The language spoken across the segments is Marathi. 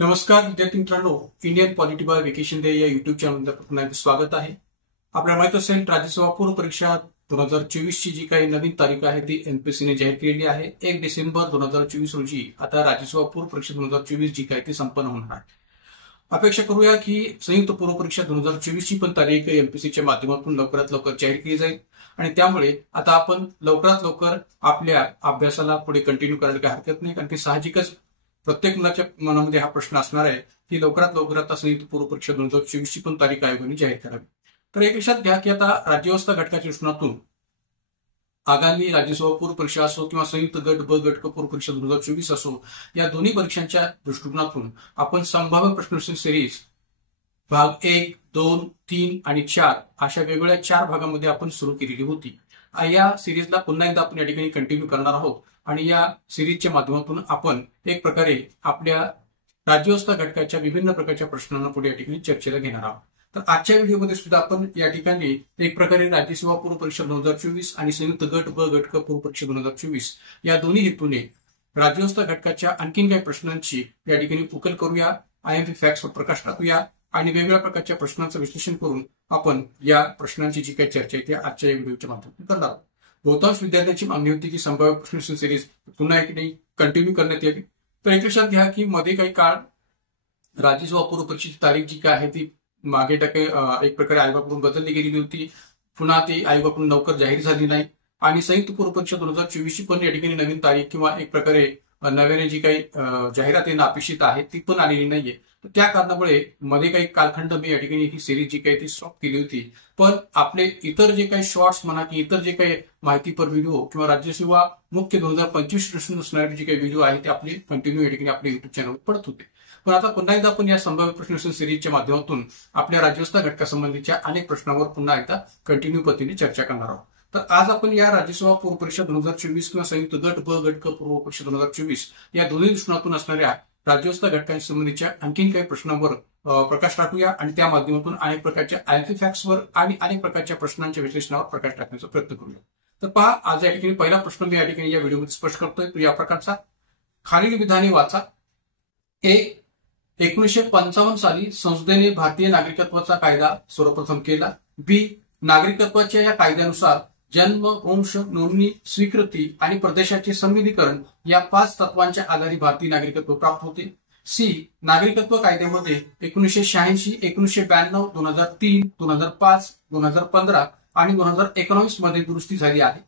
नमस्कार विद्यार्थी मित्रांनो, Indian polity bye vacation day या युट्यूब चॅनलमध्ये पुन्हा एकदा स्वागत आहे. आपल्याला माहित असेल राज्यसभा पूर्व परीक्षा 2024 ची जी काही नवीन तारीख आहे ती एनपीसीने जाहीर केलेली आहे. 1 डिसेंबर 2024 रोजी आता राज्यसभा पूर्व परीक्षा 2024 जी काही ती संपन्न होणार आहे. अपेक्षा करूया की संयुक्त पूर्व परीक्षा 2024 ची पण तारीख एनपीसीच्या माध्यमातून लवकरात लवकर जाहीर केली जाईल आणि त्यामुळे आता आपण लवकरात लवकर आपल्या अभ्यासाला पुढे कंटिन्यू करायला काही हरकत नाही, कारण की साहजिकच प्रत्येक मुलाच्या मनामध्ये हा प्रश्न असणार आहे की लवकरात लवकर आता संयुक्त पूर्व परीक्षा 2024 ची पण तारीख आयोगाने जाहीर करावी. तर एक लक्षात घ्या की आता राज्यव्यवस्था घटकाच्या दृष्टिकोनातून आगामी राज्यसभा पूर्व परीक्षा असो किंवा संयुक्त गट ब गट क पूर्व परीक्षा 2024 असो, या दोन्ही परीक्षांच्या दृष्टिकोनातून आपण संभाव्य प्रश्नोत्तर सिरीज भाग 1, 2, 3 आणि 4 अशा वेगवेगळ्या 4 भागामध्ये आपण सुरू केलेली होती. या सिरीजला पुन्हा एकदा आपण या ठिकाणी कंटिन्यू करणार आहोत आणि या सिरीजच्या माध्यमातून आपण एक प्रकारे आपल्या राज्यव्यवस्था घटकाच्या विभिन्न प्रकारच्या प्रश्नांना पुढे या ठिकाणी चर्चेला घेणार आहोत. तर आजच्या व्हिडिओमध्ये सुद्धा आपण या ठिकाणी एक प्रकारे राज्यसभा पूर्व परीक्षा 2024 आणि संयुक्त गट ब गट क पूर्व परीक्षा 2024 या दोन्ही हेतूने राज्यव्यवस्था घटकाच्या आणखीन काही प्रश्नांची या ठिकाणी उकल करूया, IMP फॅक्ट्सवर प्रकाश टाकूया आणि वेगवेगळ्या प्रकारच्या प्रश्नांचं विश्लेषण करून आपण या प्रश्नांची जी काही चर्चा आहे ती आजच्या या व्हिडिओच्या माध्यमातून करणार आहोत. बहुतांश विद्यार्थ्यांची मागणी होती की संभाव्य प्रश्नोत्तर सिरीज पुन्हा एक कंटिन्यू करण्यात यावी. तर एक लक्षात घ्या की मध्ये काही काळ राज्यसभा पूर्व परीक्षेची तारीख जी काय आहे ती मागे एक प्रकारे आयोगाकडून बदलली गेलेली होती. पुन्हा ती आयोगाकडून लवकर जाहीर झाली नाही आणि संयुक्त पूर्व परीक्षा 2024 ची पण या ठिकाणी नवीन तारीख किंवा एक प्रकारे नव्याने जी काही जाहिरात येणं अपेक्षित आहे ती पण आलेली नाहीये. त्या कारणामुळे मध्ये काही कालखंड मी या ठिकाणी ही सिरीज जी काही ती स्टॉप केली होती. पण आपले इतर जे काही शॉर्ट्स म्हणा की इतर जे काही माहितीपर व्हिडिओ किंवा राज्यसेवा मुख्य 2025 असणारे जे काही व्हिडिओ आहे ते आपले कंटिन्यू या ठिकाणी आपल्या युट्यूब चॅनलवर पडत होते. पण आता पुन्हा एकदा आपण या संभाव्य प्रश्नोत्तर सिरीजच्या माध्यमातून आपल्या राज्यव्यवस्था घटकासंबंधीच्या अनेक प्रश्नांवर पुन्हा एकदा कंटिन्यू पद्धतीने चर्चा करणार आहोत. तर आज आपण या राज्यसभा पूर्व परीक्षा 2024 किंवा संयुक्त गट ब गट क पूर्व परीक्षा 2024 या दोन्ही दृष्टिकोनातून असणाऱ्या राज्यव्यवस्था घटकांसंबंधीच्या आणखीन काही प्रश्नांवर प्रकाश टाकूया आणि त्या माध्यमातून अनेक प्रकारच्या IMP फॅक्ट्सवर आणि अनेक प्रकारच्या प्रश्नांच्या विश्लेषणावर प्रकाश टाकण्याचा प्रयत्न करूया. तर पहा, आज या ठिकाणी पहिला प्रश्न मी या ठिकाणी या व्हिडिओमध्ये स्पष्ट करतोय तो या प्रकारचा. खालील विधाने वाचा. 1955 साली संसदेने भारतीय नागरिकत्वाचा कायदा सर्वप्रथम केला. बी, नागरिकत्वाच्या या कायद्यानुसार जन्म, वंश, नोंदणी, स्वीकृती आणि प्रदेशाचे संविलीकरण या 5 तत्वांच्या आधारे भारतीय नागरिकत्व प्राप्त होते. सी, नागरिकत्व कायद्यामध्ये 1986, 1992, 2003, 2005, 2015 आणि 2019 मध्ये दुरुस्ती झाली आहे.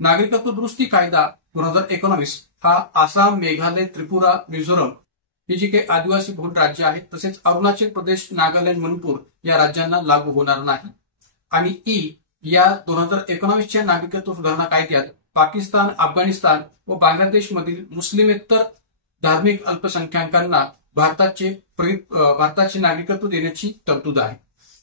नागरिकत्व दुरुस्ती कायदा 2019 हा आसाम, मेघालय, त्रिपुरा, मिझोरम ही जी काही आदिवासी बहुल राज्य आहेत तसेच अरुणाचल प्रदेश, नागालँड, मणिपूर या राज्यांना लागू होणार नाही. आणि ई, या 2019च्या नागरिकत्व सुधारणा कायद्यात पाकिस्तान, अफगाणिस्तान व बांगलादेश मधील मुस्लिमेतर धार्मिक अल्पसंख्याकांना भारताचे नागरिकत्व देण्याची तरतूद आहे.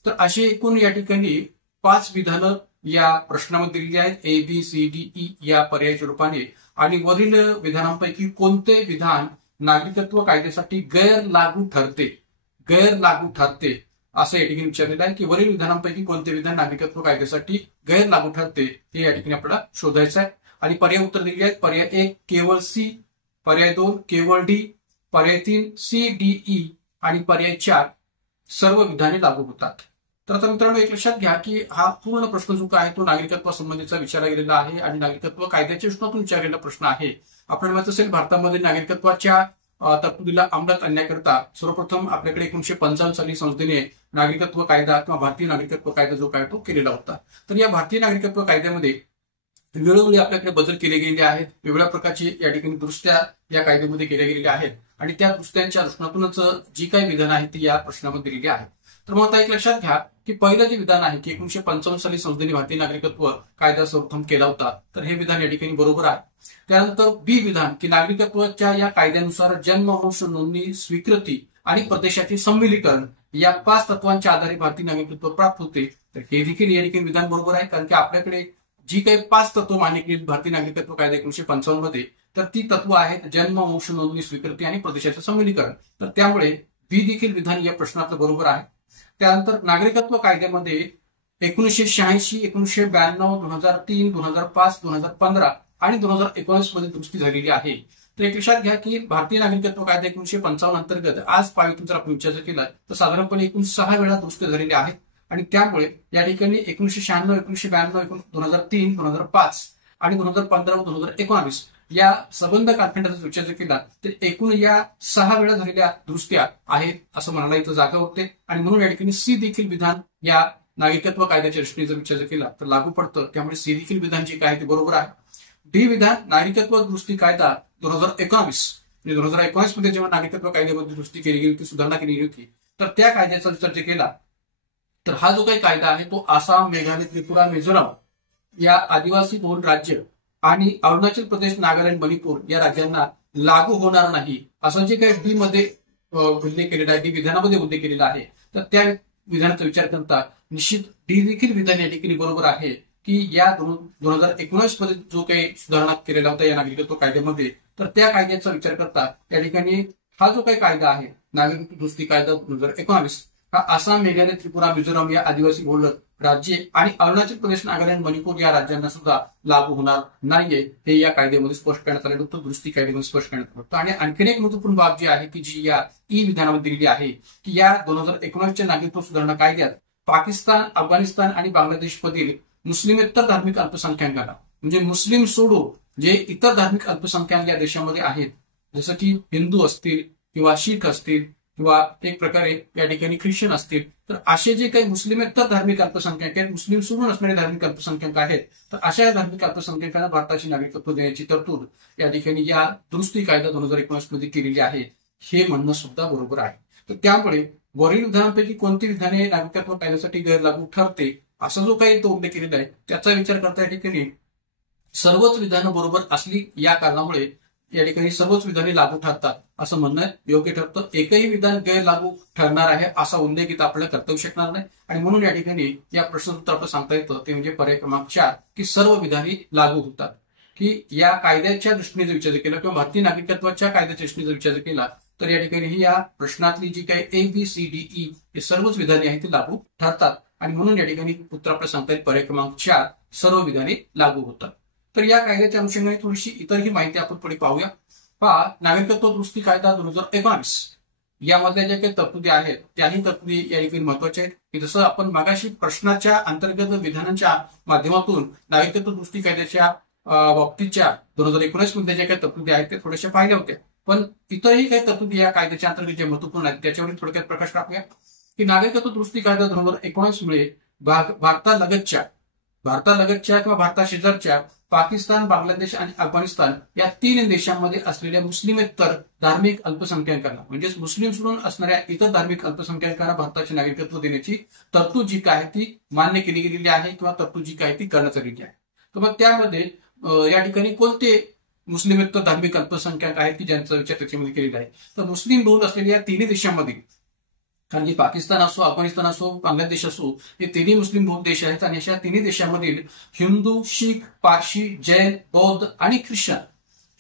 तर अशी एकूण या ठिकाणी 5 विधानं या प्रश्नामध्ये दिलेली आहेत, ABCDE या पर्यायच्या रूपाने. आणि वरील विधानांपैकी कोणते विधान नागरिकत्व कायद्यासाठी गैर लागू ठरते असं या ठिकाणी विचारलेलं आहे की वरील विधानांपैकी कोणते विधान नागरिकत्व कायद्यासाठी गैर लागू ठरते हे या ठिकाणी आपल्याला शोधायचं आहे. आणि पर्याय उत्तर दिलेले आहेत. पर्याय 1 केवळ सी, पर्याय 2 केवळ डी, पर्याय 3 CDE आणि पर्याय 4 सर्व विधाने लागू होतात. तर आता मित्रांनो एक लक्षात घ्या की हा पूर्ण प्रश्न जो आहे तो नागरिकत्वासंबंधीचा विचारला गेलेला आहे आणि नागरिकत्व कायद्याच्या दृष्टीतून विचारलेला प्रश्न आहे. आपल्याला माहित असेल भारतामध्ये नागरिकत्वाच्या तरतुदीला अंमलात आणण्याकरता सर्वप्रथम आपल्याकडे 1955 साली संसदेने नागरिकत्व कायदा किंवा भारतीय नागरिकत्व कायदा जो काय तो केलेला होता. तर या भारतीय नागरिकत्व कायद्यामध्ये वेळोवेळी आपल्याकडे बदल केले गेलेले आहेत. वेगवेगळ्या प्रकारची या ठिकाणी दुरुस्त्या या कायद्यामध्ये केल्या गेलेल्या आहेत आणि त्या दुरुस्त्यांच्या दृष्टीतूनच जी काही विधानं आहेत ती या प्रश्नामध्ये दिलेली आहेत. तर मग आता एक लक्षात घ्या की पहिलं जे विधान आहे की 1955 साली संसदेने भारतीय नागरिकत्व कायदा सर्वप्रथम केला होता, तर हे विधान या ठिकाणी बरोबर आहे. त्यानंतर बी विधान की नागरिकत्वाच्या या कायद्यानुसार जन्म, वंश, नोंदणी, स्वीकृती आणि प्रदेशाचे संविलीकरण या 5 तत्वांच्या आधारे भारतीय नागरिकत्व प्राप्त होते, तर हे देखील या ठिकाणी विधान बरोबर आहे. कारण की आपल्याकडे जी काही 5 तत्व मान्य केली भारतीय नागरिकत्व कायदा 1955 मध्ये, तर ती तत्व आहेत जन्म, वंश, नोंदणी, स्वीकृती आणि प्रदेशाचे संविलीकरण. तर त्यामुळे बी देखील विधान या प्रश्नातलं बरोबर आहे. त्यानंतर नागरिकत्व कायद्यामध्ये 1986, 1992, 2003, 2005, 2015 आणि 2019 मध्ये दुरुस्ती झालेली आहे. तर एक लक्षात घ्या की भारतीय नागरिकत्व कायदा 1955 अंतर्गत आज पायथून जर आपण विचार केला तर साधारणपणे एकूण 6 वेळा दुरुस्त झालेले आहेत आणि त्यामुळे या ठिकाणी 1996, 1992, 2003, 2005 आणि 2015 व 2019 या संबंध कालखंडाचा विचार केला तर एकूण या 6 वेळा झालेल्या दुरुस्त्या आहेत असं म्हणायला इथं जागा होते आणि म्हणून या ठिकाणी सी देखील विधान या नागरिकत्व कायद्याच्या दृष्टीने जर विचार केला तर लागू पडतं, त्यामुळे सी देखील विधान जे काय ते बरोबर आहे. डी विधान नागरिकत्व दुरुस्ती कायदा 2019 म्हणजे 2019 मध्ये जेव्हा नागरिकत्व कायद्यामध्ये दुरुस्ती केली गेली होती, सुधारणा केली गेली होती, तर त्या कायद्याचा विचार केला तर हा जो काही कायदा आहे तो आसाम, मेघालय, त्रिपुरा, मिझोराम या आदिवासी बहुल राज्य आणि अरुणाचल प्रदेश, नागालँड, मणिपूर या राज्यांना लागू होणार नाही असं जे काही डी मध्ये उल्लेख केलेला आहे, डी विधानामध्ये उल्लेख केलेला आहे, तर त्या विधानाचा विचार करता निश्चित डी देखील विधान या ठिकाणी बरोबर आहे की या 2019 मध्ये जो काही सुधारणा केलेला होता या नागरिकत्व कायद्यामध्ये, तर त्या कायद्याचा विचार करता या ठिकाणी हा जो काही कायदा आहे नागरिकत्व दुरुस्ती कायदा 2019 हा आसाम, मेघालय, त्रिपुरा, मिझोराम या आदिवासी बहुल राज्ये आणि अरुणाचल प्रदेश, नागालँड, मणिपूर या राज्यांना सुद्धा लागू होणार नाहीये हे या कायद्यामध्ये स्पष्ट करण्यात आलेलं होतं, दुरुस्ती कायद्यामध्ये स्पष्ट करण्यात आलं होतं. आणि आणखीन एक महत्वपूर्ण बाब जी आहे की जी या ई विधानामध्ये दिलेली आहे की या 2019च्या नागरिकत्व सुधारणा कायद्यात पाकिस्तान, अफगाणिस्तान आणि बांगलादेशमधील मुस्लिमेतर धार्मिक अल्पसंख्याकांना म्हणजे मुस्लिम सोडून जे इतर धार्मिक अल्पसंख्याक या देशामध्ये आहेत जसं की हिंदू असतील किंवा शीख असतील किंवा एक प्रकारे या ठिकाणी ख्रिश्चन असतील, तर असे जे काही मुस्लिमेतर धार्मिक अल्पसंख्याक आहेत, मुस्लिम सोडून असणारे धार्मिक अल्पसंख्याक आहेत, तर अशा धार्मिक अल्पसंख्याकांना भारताची नागरिकत्व देण्याची तरतूद या ठिकाणी या दुरुस्ती कायदा 2019 मध्ये केलेली आहे हे म्हणणं सुद्धा बरोबर आहे. तर त्यामुळे वरील विधानांपैकी कोणती विधाने नागरिकत्व कायद्यासाठी गैरलागू ठरते असा जो काही तो उल्लेख केलेला आहे त्याचा विचार करता या ठिकाणी सर्वच विधानं बरोबर असली या कारणामुळे या ठिकाणी सर्वच विधाने लागू ठरतात असं म्हणणं योग्य ठरतं. एकही विधान गैरलागू ठरणार आहे असा उल्लेख इथं आपल्याला करता येऊ शकणार नाही आणि म्हणून या ठिकाणी या प्रश्नोत्तर आपलं सांगता येतं ते म्हणजे पर्याय क्रमांक 4 की सर्व विधाने लागू होतात. की या कायद्याच्या दृष्टीने जर विचार केला किंवा भारतीय नागरिकत्वाच्या कायद्याच्या दृष्टीने जर विचार केला तर या ठिकाणी ही या प्रश्नातली जी काही ABCDE हे सर्वच विधाने आहेत ती लागू ठरतात आणि म्हणून या ठिकाणी उत्तर आपल्याला सांगता येईल पर्याय क्रमांक 4 सर्व विधाने लागू होतात. तर या कायद्याच्या अनुषंगाने थोडीशी इतरही माहिती आपण पुढे पाहूया. पहा, नागरिकत्व दुरुस्ती कायदा 2019 यामधल्या ज्या काही तरतुदी आहेत त्याही तरतुदी या ठिकाणी महत्वाच्या आहेत की जसं आपण मागाशी प्रश्नाच्या अंतर्गत विधानांच्या माध्यमातून नागरिकत्व दुरुस्ती कायद्याच्या बाबतीच्या 2019 मध्ये ज्या काही तरतुदी आहेत त्या थोड्याशा पाहिल्या होत्या, पण इतरही काही तरतुदी या कायद्याच्या अंतर्गत जे महत्वपूर्ण आहेत त्याच्यावर थोडक्यात प्रकाश टाकूया. की नागरिकत्व दुरुस्ती कायदा 2019 मुळे भारतालगतच्या किंवा भारताशेजारच्या पाकिस्तान, बांगलादेश आणि अफगाणिस्तान या 3 देशांमध्ये असलेल्या मुस्लिमेतर धार्मिक अल्पसंख्याकांना म्हणजेच मुस्लिम सोडून असणाऱ्या इतर धार्मिक अल्पसंख्याकांना भारताचे नागरिकत्व देण्याची तरतूद जी काय ती मान्य केली गेलेली आहे किंवा तरतूद जी काय ती करण्यात आलेली आहे. तर मग त्यामध्ये या ठिकाणी कोणते मुस्लिमेतर धार्मिक अल्पसंख्याक आहेत की ज्यांचा विचार त्याच्यामध्ये केलेला आहे, तर मुस्लिम बहुल असलेल्या या 3 देशांमध्ये, कारण की पाकिस्तान असो, अफगाणिस्तान असो, बांगलादेश असो हे 3 मुस्लिम बहुल देश आहेत आणि अशा 3 देशांमधील हिंदू, शीख, पारशी, जैन, बौद्ध आणि ख्रिश्चन,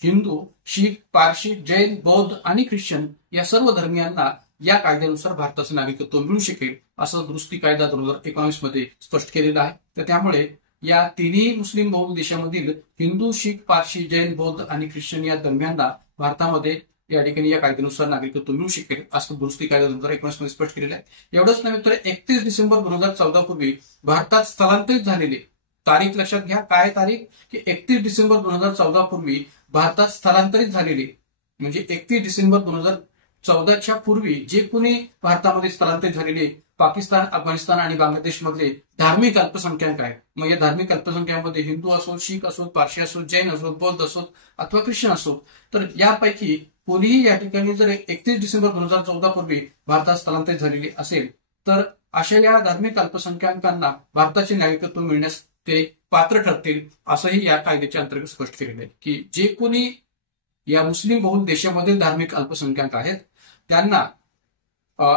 हिंदू, शीख, पारशी, जैन, बौद्ध आणि ख्रिश्चन या सर्व धर्मियांना या कायद्यानुसार भारताचं नागरिकत्व मिळू शकेल असं दुरुस्ती कायदा 2019 मध्ये स्पष्ट केलेलं आहे. तर त्यामुळे या 3 मुस्लिम बहुल देशांमधील हिंदू, शीख, पारशी, जैन, बौद्ध आणि ख्रिश्चन या धर्मियांना भारतामध्ये या ठिकाणी या कायद्यानुसार नागरिकत्व मिळू शकेल असं दुरुस्ती कायदा 2019 मध्ये स्पष्ट केलेलं आहे. एवढंच नव्हे तर 31 डिसेंबर 2014 पूर्वी भारतात स्थलांतरित झालेले, तारीख लक्षात घ्या, काय तारीख की 31 डिसेंबर 2014 पूर्वी भारतात स्थलांतरित झालेले म्हणजे 31 डिसेंबर 2014च्या पूर्वी जे कुणी भारतामध्ये स्थलांतरित झालेले पाकिस्तान, अफगाणिस्तान आणि बांगलादेश मधले धार्मिक अल्पसंख्याक आहेत, मग या धार्मिक अल्पसंख्यामध्ये हिंदू असो, शीख असो, पारशी असो, जैन असो, बौद्ध असो अथवा ख्रिश्चन असो, तर यापैकी कोणीही या ठिकाणी जर 31 डिसेंबर 2014 पूर्वी भारतात स्थलांतरित झालेली असेल तर अशा या धार्मिक अल्पसंख्याकांना भारताचे नागरिकत्व मिळण्यास ते पात्र ठरतील असंही या कायद्याच्या अंतर्गत स्पष्ट केलेलं आहे. की जे कोणी या मुस्लिम बहुल देशामधील धार्मिक अल्पसंख्याक आहेत त्यांना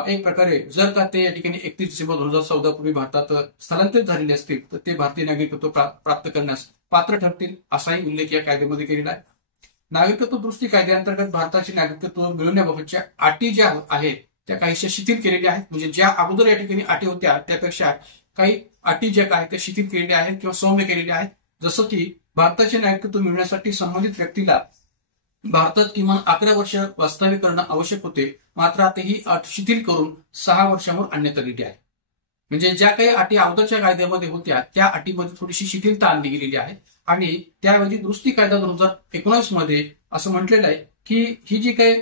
एक प्रकारे जर का ते या ठिकाणी 31 डिसेंबर 2014 पूर्वी भारतात स्थलांतरित झालेले असतील तर ते भारतीय नागरिकत्व प्राप्त करण्यास पात्र ठरतील असाही उल्लेख या कायद्यामध्ये केलेला आहे. नागरिकत्व दुरुस्ती कायद्याअंतर्गत भारताचे नागरिकत्व मिळवण्याबाबतच्या अटी ज्या आहेत त्या काहीशा शिथिल केलेल्या आहेत, म्हणजे ज्या अगोदर या ठिकाणी अटी होत्या त्यापेक्षा काही अटी ज्या आहेत त्या शिथिल केलेल्या आहेत किंवा सौम्य केलेल्या आहेत. जसं की भारताचे नागरिकत्व मिळवण्यासाठी संबंधित व्यक्तीला भारतात किमान 11 वर्ष वास्तव्य करणं आवश्यक होते, मात्र आता ही अट शिथिल करून 6 वर्षांवर आणण्यात आलेली आहे. म्हणजे ज्या काही अटी अगोदरच्या कायद्यामध्ये होत्या त्या अटीमध्ये थोडीशी शिथिलता आणली गेलेली आहे आणि त्याऐवजी दुरुस्ती कायदा 2019 मध्ये असं म्हटलेलं आहे की ही जी काही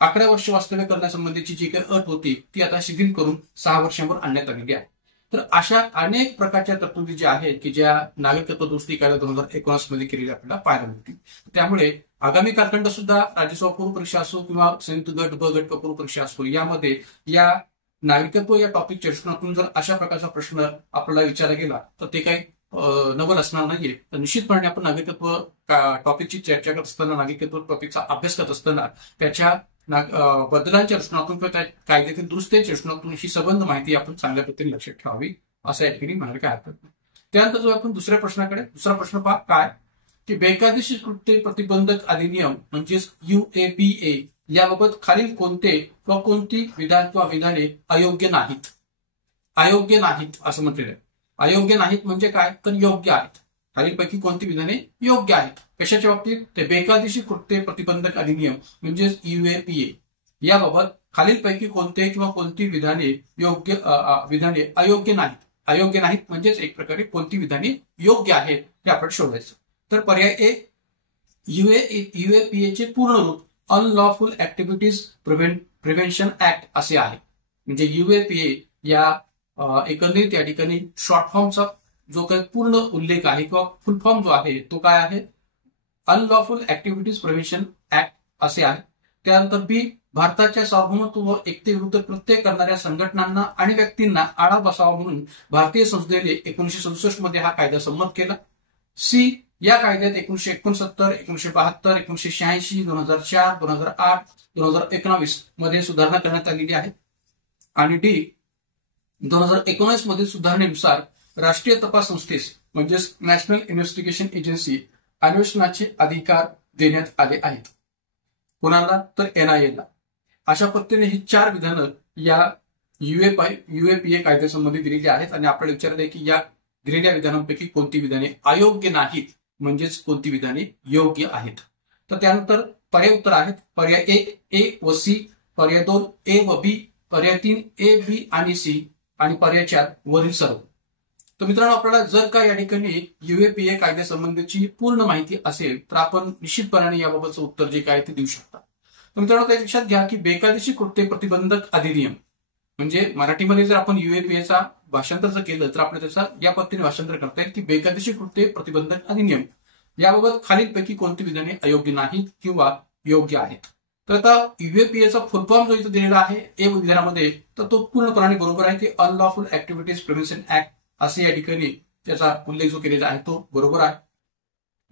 11 वर्ष वास्तव्य करण्यासंबंधीची जी काही अट होती ती आता शिथिल करून 6 वर्षांवर आणण्यात आलेली आहे. तर अशा अनेक प्रकारच्या तरतुदी ज्या आहेत की ज्या नागरिकत्व दुरुस्ती कायदा 2019 मध्ये केलेल्या आपल्याला पाहायला मिळतील. त्यामुळे आगामी कालखंड सुद्धा राज्यसभा पूर्व परीक्षा असो किंवा संयुक्त गट ब गट पूर्व परीक्षा असो यामध्ये या नागरिकत्व या टॉपिकच्या दृष्टिकोनातून जर अशा प्रकारचा प्रश्न आपल्याला विचारला गेला तर ते काही नवल असणार नाहीये. तर निश्चितपणे आपण नागरिकत्व टॉपिकची चर्चा करत असताना, नागरिकत्व टॉपिकचा अभ्यास करत असताना त्याच्या बदलांच्या दृष्टिकोनातून किंवा कायद्यातील दुरुस्तीच्या दृष्टिकोनातून ही संबंध माहिती आपण चांगल्या पद्धतीने लक्षात ठेवावी असं या ठिकाणी म्हणायला काय हरकत नाही. त्यानंतर जो आपण दुसऱ्या प्रश्नाकडे, दुसरा प्रश्न पहा काय की बेकायदेशीर कृत्य प्रतिबंधक अधिनियम म्हणजेच UAPA याबाबत खालील कोणते किंवा कोणती विधान किंवा विधाने अयोग्य नाहीत. अयोग्य नाहीत असं म्हटलेलं आहे. अयोग्य नाहीत म्हणजे काय तर योग्य आहेत. खालीलपैकी कोणती विधाने योग्य आहेत. कशाच्या बाबतीत ते बेकायदेशीर कृत्य प्रतिबंधक अधिनियम म्हणजेच UAPA याबाबत खालीलपैकी कोणते किंवा कोणती विधाने विधाने अयोग्य नाहीत. अयोग्य नाहीत म्हणजेच एक प्रकारे कोणती विधाने योग्य आहेत हे आपण शोधायचं. तर पर्याय ए UAPA चे पूर्ण रूप अनलॉफुल ऍक्टिव्हिटीज प्रिव्हेन्शन ऍक्ट असे आहे. म्हणजे UAPA या एकंदरीत या ठिकाणी शॉर्ट फॉर्मचा जो काही पूर्ण उल्लेख आहे किंवा फुल फॉर्म जो आहे तो काय आहे अनलॉफुल ऍक्टिव्हिटीज प्रिव्हेन्शन ऍक्ट असे आहे. त्यानंतर बी भारताच्या सार्वभौमत्व व एकतेविरुद्ध कृत्य करणाऱ्या संघटनांना आणि व्यक्तींना आळा बसावा म्हणून भारतीय संसदेने 1967 मध्ये हा कायदा संमत केला. सी या कायद्यात 1969, 1972, 1986, 2004, 2008, 2019 मध्ये सुधारणा करण्यात आलेली आहे. आणि डी 2019 मधील सुधारणेनुसार राष्ट्रीय तपास संस्थेस म्हणजेच नॅशनल इन्व्हेस्टिगेशन एजन्सी अन्वेषणाचे अधिकार देण्यात आले आहेत. कोणाला तर NIA ला. अशा पद्धतीने ही 4 विधानं या UAPA कायद्यासंबंधी दिलेली आहेत आणि आपल्याला विचारलं आहे की या दिलेल्या विधानांपैकी कोणती विधाने अयोग्य नाहीत म्हणजेच कोणती विधाने योग्य आहेत. तर त्यानंतर पर्याय उत्तर आहेत पर्याय A व C, पर्याय 2 A व B, पर्याय 3 A, B आणि C आणि पर्याय 4 वरील सर्व. तर मित्रांनो आपल्याला जर का या ठिकाणी UAPA कायद्यासंबंधीची पूर्ण माहिती असेल तर आपण निश्चितपणे याबाबतचं उत्तर जे काय ते देऊ शकता. तर मित्रांनो त्या लक्षात घ्या की बेकायदेशीर कृत्य प्रतिबंधक अधिनियम म्हणजे मराठीमध्ये जर आपण UAPAचा भाषांतर जर केलं तर आपल्याला त्याचा या पद्धतीने भाषांतर करता येईल की बेकायदेशीर कृत्य प्रतिबंधक अधिनियम याबाबत खालीलपैकी कोणती विधाने अयोग्य नाहीत किंवा योग्य आहेत. तर आता UAPAचा फुल फॉर्म जो इथं दिलेला आहे ए विधानामध्ये तर तो पूर्णपणे बरोबर आहे की अनलॉफुल ऍक्टिव्हिटीज प्रिव्हेन्शन ऍक्ट असे या ठिकाणी त्याचा उल्लेख जो केलेला आहे तो बरोबर आहे.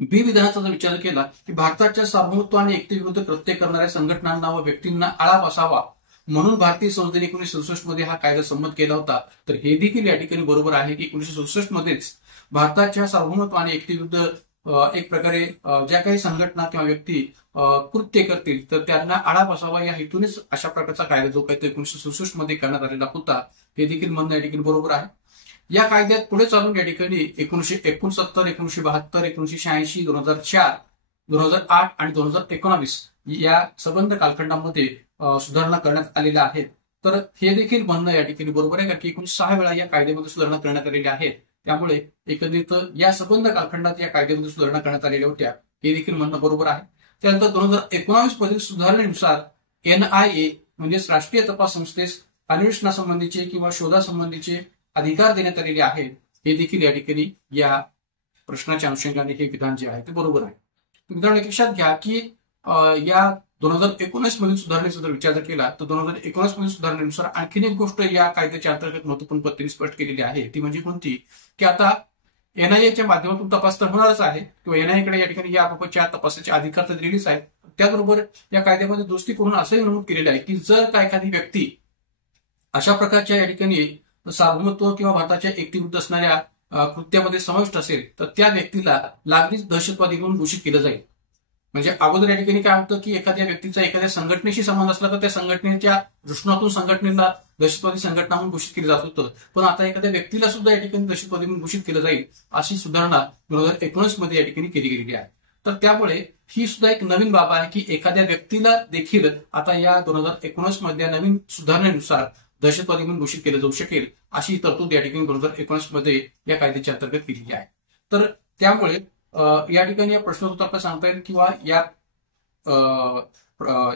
बी विधानाचा जर विचार केला की भारताच्या सार्वभौमत्व आणि एकतेविरुद्ध कृत्य करणाऱ्या संघटनांना व व्यक्तींना आळा बसावा म्हणून भारतीय संसदेने 1967 मध्ये हा कायदा संमत केला होता. तर हे देखील या ठिकाणी बरोबर आहे की 1967 मध्येच भारताच्या सार्वभौमत्व आणि एकतेविरुद्ध एक प्रकारे ज्या काही संघटना किंवा व्यक्ती कृत्य करतील तर त्यांना आळा बसावा या हेतूनेच अशा प्रकारचा कायदा जो काही 1967 मध्ये करण्यात आलेला होता हे देखील म्हणणं या ठिकाणी बरोबर आहे. या कायद्यात पुढे चालून या ठिकाणी 1969, 1972, 1986, 2004, 2008 आणि 2019 या संबंध कालखंडामध्ये सुधारणा करण्यात आलेल्या आहेत. तर हे देखील म्हणणं या ठिकाणी बरोबर आहे कारण की 6 वेळा या कायद्यामध्ये सुधारणा करण्यात आलेल्या आहेत. त्यामुळे एकंदरीत या संबंध कालखंडात या कायद्यामध्ये सुधारणा करण्यात आलेल्या होत्या हे देखील म्हणणं बरोबर आहे. त्यानंतर 2019 मधील सुधारणेनुसार NIA म्हणजेच राष्ट्रीय तपास संस्थेस अन्वेषणासंबंधीचे किंवा शोधासंबंधीचे अधिकार देण्यात आलेले आहेत हे देखील या ठिकाणी या प्रश्नाच्या अनुषंगाने हे विधान जे आहे ते बरोबर आहे. मित्रांनो लक्षात घ्या की या 2019 मधील सुधारणेचा जर विचार केला तर 2019 मधील सुधारणेनुसार आणखीन एक गोष्ट या कायद्याच्या अंतर्गत महत्वपूर्ण पद्धतीने स्पष्ट केलेली आहे ती म्हणजे कोणती की आता NIAच्या माध्यमातून तपास तर होणारच आहे किंवा NIA कडे या ठिकाणी याबाबतच्या तपासाचे अधिकार तर दिलेलेच आहेत. त्याचबरोबर या कायद्यामध्ये दुरुस्ती करून असंही नमूद केलेलं आहे की जर का एखादी व्यक्ती अशा प्रकारच्या या ठिकाणी सार्वभौमत्व किंवा भारताच्या एकतेविरुद्ध असणाऱ्या कृत्यामध्ये समाविष्ट असेल तर त्या व्यक्तीला लागलीच दहशतवादी म्हणून घोषित केलं जाईल. म्हणजे अगोदर या ठिकाणी काय होतं की एखाद्या व्यक्तीचा एखाद्या संघटनेशी संबंध असला तर त्या संघटनेच्या दृष्टिकोनातून संघटनेला दहशतवादी संघटना म्हणून घोषित केलं जात होतं. पण आता एखाद्या व्यक्तीला सुद्धा या ठिकाणी दहशतवादी म्हणून घोषित केलं जाईल अशी सुधारणा 2019 मध्ये या ठिकाणी केली गेलेली आहे. तर त्यामुळे ही सुद्धा एक नवीन बाब आहे की एखाद्या व्यक्तीला देखील आता या 2019 मधल्या नवीन सुधारणेनुसार दहशतवादी म्हणून घोषित केलं जाऊ शकेल अशी तरतूद या ठिकाणी 2019 मध्ये या कायद्याच्या अंतर्गत केलेली आहे. तर त्यामुळे या ठिकाणी या प्रश्नोत्तर आपल्याला सांगता येईल किंवा या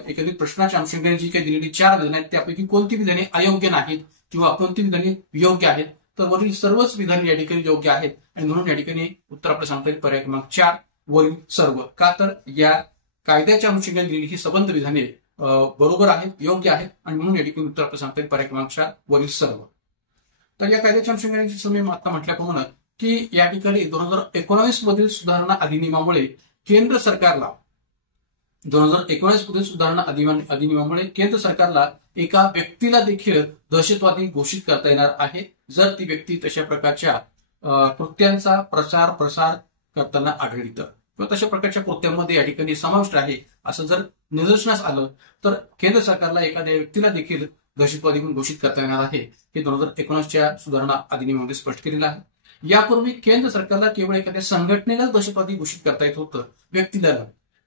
एखादी प्रश्नाच्या अनुषंगाने जी काही दिलेली 4 विधाने आहेत त्यापैकी कोणती विधाने अयोग्य नाहीत किंवा कोणती विधाने योग्य आहेत, तर वरील सर्वच विधाने या ठिकाणी योग्य आहेत आणि म्हणून या ठिकाणी उत्तर आपल्याला सांगता येईल पर्याय क्रमांक 4 वरील सर्व. का तर या कायद्याच्या अनुषंगाने दिलेली ही सबंध विधाने बरोबर आहेत, योग्य आहेत आणि म्हणून या ठिकाणी उत्तर आपल्याला सांगता येईल पर्याय क्रमांक 4 वरील सर्व. तर या कायद्याच्या अनुषंगाने जसं मी आता म्हटल्याप्रमाणे की या ठिकाणी 2019 मधील सुधारणा अधिनियमामुळे केंद्र सरकारला 2019 मधील सुधारणा अधिनियमामुळे केंद्र सरकारला एका व्यक्तीला देखील दहशतवादी घोषित करता येणार आहे जर ती व्यक्ती तशा प्रकारच्या कृत्यांचा प्रसार करताना आढळली तर, किंवा तशा प्रकारच्या कृत्यांमध्ये या ठिकाणी समाविष्ट आहे असं जर निदर्शनास आलं तर केंद्र सरकारला एखाद्या व्यक्तीला देखील दहशतवादी म्हणून घोषित करता येणार आहे. हे 2019च्या सुधारणा अधिनियमामध्ये स्पष्ट केलेलं आहे. यापूर्वी केंद्र सरकारला केवळ एखाद्या संघटनेला दहशतवादी घोषित करता येत होतं, व्यक्तीला.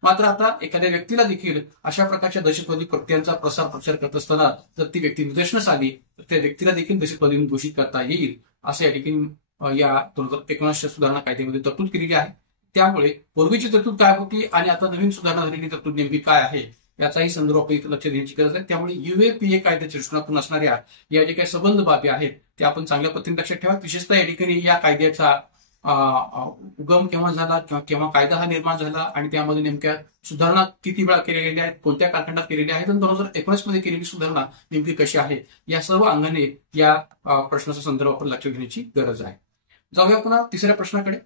मात्र आता एखाद्या व्यक्तीला देखील अशा प्रकारच्या दहशतवादी कृत्यांचा प्रसार करत असताना जर ती व्यक्ती निदर्शनास आली तर त्या व्यक्तीला देखील दहशतवादी म्हणून घोषित करता येईल असं या ठिकाणी या 2019च्या सुधारणा कायद्यामध्ये तरतूद केलेली आहे. त्यामुळे पूर्वीची तरतूद काय होती आणि आता नवीन सुधारणा झालेली तरतूद नेमकी काय आहे याचाही संदर्भ आपण इथे लक्ष देण्याची गरज आहे. त्यामुळे UAPA कायद्याच्या दृष्टिकोनातून असणाऱ्या या जे काही संबंध बाबी आहेत त्या आपण चांगल्या पद्धतीने लक्षात ठेवा. विशेषतः या ठिकाणी या कायद्याचा उगम केव्हा झाला किंवा केव्हा कायदा हा निर्माण झाला आणि त्यामध्ये नेमक्या सुधारणा किती वेळा केल्या गेल्या आहेत, कोणत्या कालखंडात केलेल्या आहेत आणि 2019 मध्ये केलेली सुधारणा नेमकी कशी आहे या सर्व अंगाने या प्रश्नाचा संदर्भ आपण लक्षात घेण्याची गरज आहे. जाऊया पुन्हा तिसऱ्या प्रश्नाकडे.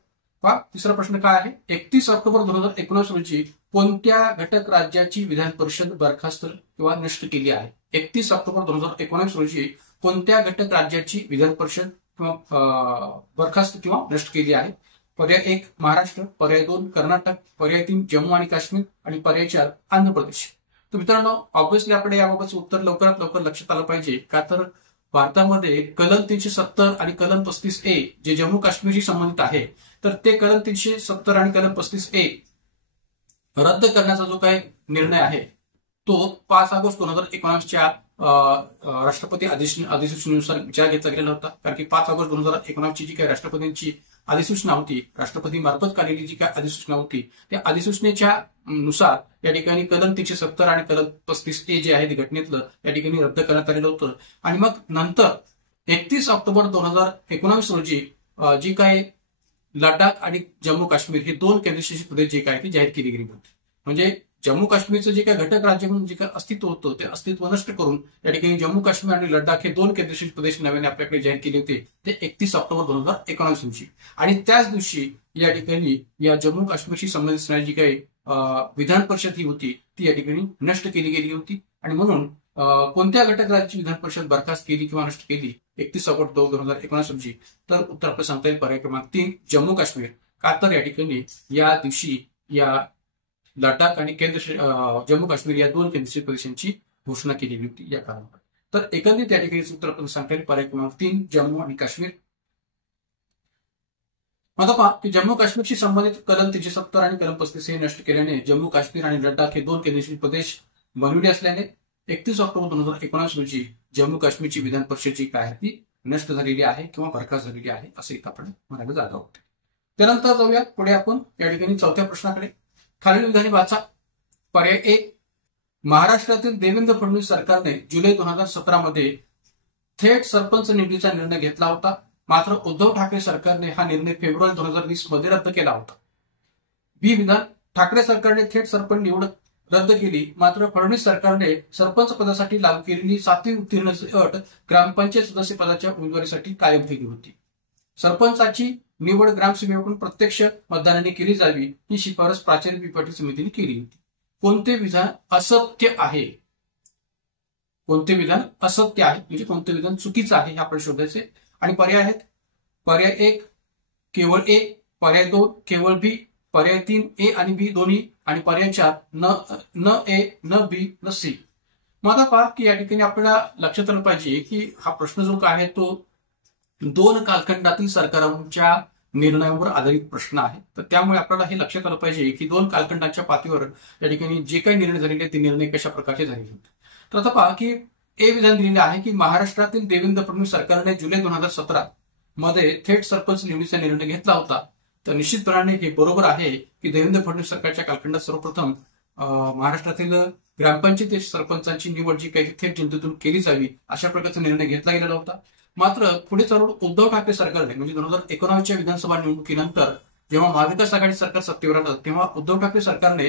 तिसरा प्रश्न काय आहे? 31 ऑक्टोबर 2019 रोजी कोणत्या घटक राज्याची विधान परिषद बरखास्त किंवा नष्ट केली आहे? 31 ऑक्टोबर 2019 रोजी कोणत्या घटक राज्याची विधान परिषद किंवा बरखास्त किंवा नष्ट केली आहे? पर्याय 1 महाराष्ट्र, पर्याय 2 कर्नाटक, पर्याय 3 जम्मू आणि काश्मीर आणि पर्याय 4 आंध्र प्रदेश. तर मित्रांनो, ऑब्व्हियसली आपल्याला याबाबतचं उत्तर लवकरात लवकर लक्षात आलं पाहिजे. का तर भारतामध्ये कलम 370 आणि कलम 35A जे जम्मू काश्मीरशी संबंधित आहे, तर ते कलम 370 आणि कलम 35A रद्द करण्याचा जो काही निर्णय आहे तो 5 ऑगस्ट 2019च्या राष्ट्रपती अधिसूचनेनुसार विचार घेतला गेला होता. कारण की 5 ऑगस्ट 2019 ची जी काही राष्ट्रपतींची अधिसूचना होती, राष्ट्रपती मार्फत काढलेली जी काही अधिसूचना होती, त्या अधिसूचनेच्या नुसार या ठिकाणी कलम 370 आणि कलम 35A जे आहे ते घटनेतलं या ठिकाणी रद्द करण्यात आलेलं होतं. आणि मग नंतर 31 ऑक्टोबर 2019 रोजी जी काही लडाख आणि जम्मू काश्मीर हे 2 केंद्रशासित प्रदेश जे काय ते जाहीर केली गेली होती. म्हणजे जम्मू काश्मीरचं जे काही घटक राज्य म्हणून जे काही अस्तित्व होतं ते अस्तित्व नष्ट करून या ठिकाणी जम्मू काश्मीर आणि लडाख हे 2 केंद्रशासित प्रदेश नव्याने आपल्याकडे जाहीर केले होते ते 31 ऑक्टोबर 2019 रोजी. आणि त्याच दिवशी या ठिकाणी या जम्मू काश्मीरशी संबंधित असणारी जी काही विधान परिषद ही होती ती या ठिकाणी नष्ट केली गेली होती. आणि म्हणून कोणत्या घटक राज्याची विधान परिषद बरखास्त केली किंवा नष्ट केली 31 ऑक्टोबर 2019 रोजी? तर उत्तर आपल्याला सांगता येईल पर्याय क्रमांक 3 जम्मू काश्मीर. का तर या ठिकाणी या दिवशी या लडाख आणि जम्मू काश्मीर या 2 केंद्रशासित प्रदेशांची घोषणा केलेली होती या कारणामुळे. तर एकंदरीत या ठिकाणी उत्तर आपण सांगता येईल पर्याय क्रमांक 3 जम्मू आणि काश्मीर. आता पहा की जम्मू काश्मीरशी संबंधित कलम 370 आणि कलम 35 हे नष्ट केल्याने जम्मू काश्मीर आणि लडाख हे 2 केंद्रशासित प्रदेश बनविले असल्याने 31 ऑक्टोबर 2019 रोजी जम्मू काश्मीरची विधान परिषद जी काय आहे ती नष्ट झालेली आहे किंवा बरखास्त झालेली आहे असं इथं आपण म्हणायला जागा होते. त्यानंतर जाऊया पुढे आपण या ठिकाणी चौथ्या प्रश्नाकडे. खालील विधाने वाचा. पर्याय 1 महाराष्ट्रातील देवेंद्र फडणवीस सरकारने जुलै 2017 मध्ये थेट सरपंच निवडीचा निर्णय घेतला होता. मात्र उद्धव ठाकरे सरकारने हा निर्णय फेब्रुवारी 2020 मध्ये रद्द केला होता. बी विधान ठाकरे सरकारने थेट सरपंच निवड रद्द केली, मात्र फडणवीस सरकारने सरपंच पदासाठी लागू केलेली 7वी उत्तीर्णची अट ग्रामपंचायत सदस्य पदाच्या उमेदवारीसाठी कायम ठेवली होती. सरपंचाची निवड ग्रामसभेकडून प्रत्यक्ष मतदानाने केली जावी ही शिफारस प्राचार्य बी पाटील समितीने केली होती. कोणते विधान असत्य आहे? कोणते विधान असत्य आहे म्हणजे कोणते विधान चुकीचं आहे हे आपण शोधायचे. आणि पर्याय आहेत पर्याय 1 केवळ A, पर्याय 2 केवळ B, पर्याय 3 A आणि B दोन्ही आणि पर्याय 4 न A न B न C. मग आता पहा की या ठिकाणी आपल्याला लक्षात आलं पाहिजे की हा प्रश्न जो काय आहे तो 2 कालखंडातील सरकारांच्या निर्णयावर आधारित प्रश्न आहे. तर त्यामुळे आपल्याला हे लक्षात आलं पाहिजे की 2 कालखंडाच्या पातळीवर या ठिकाणी जे काही निर्णय झालेले ते निर्णय कशा प्रकारचे झालेले होते. तर आता पहा की ए विधान दिलेलं आहे की महाराष्ट्रातील देवेंद्र फडणवीस सरकारने जुलै 2017 मध्ये थेट सरपंच निवडीचा निर्णय घेतला होता. तर निश्चितपणाने हे बरोबर आहे की देवेंद्र फडणवीस सरकारच्या कालखंडात सर्वप्रथम महाराष्ट्रातील ग्रामपंचायत सरपंचांची निवड जी काही थेट जनतेतून केली जावी अशा प्रकारचा निर्णय घेतला गेलेला होता. मात्र पुढे चालून उद्धव ठाकरे सरकारने म्हणजे 2019च्या विधानसभा निवडणुकीनंतर जेव्हा महाविकास आघाडी सरकार सत्तेवर आलं तेव्हा उद्धव ठाकरे सरकारने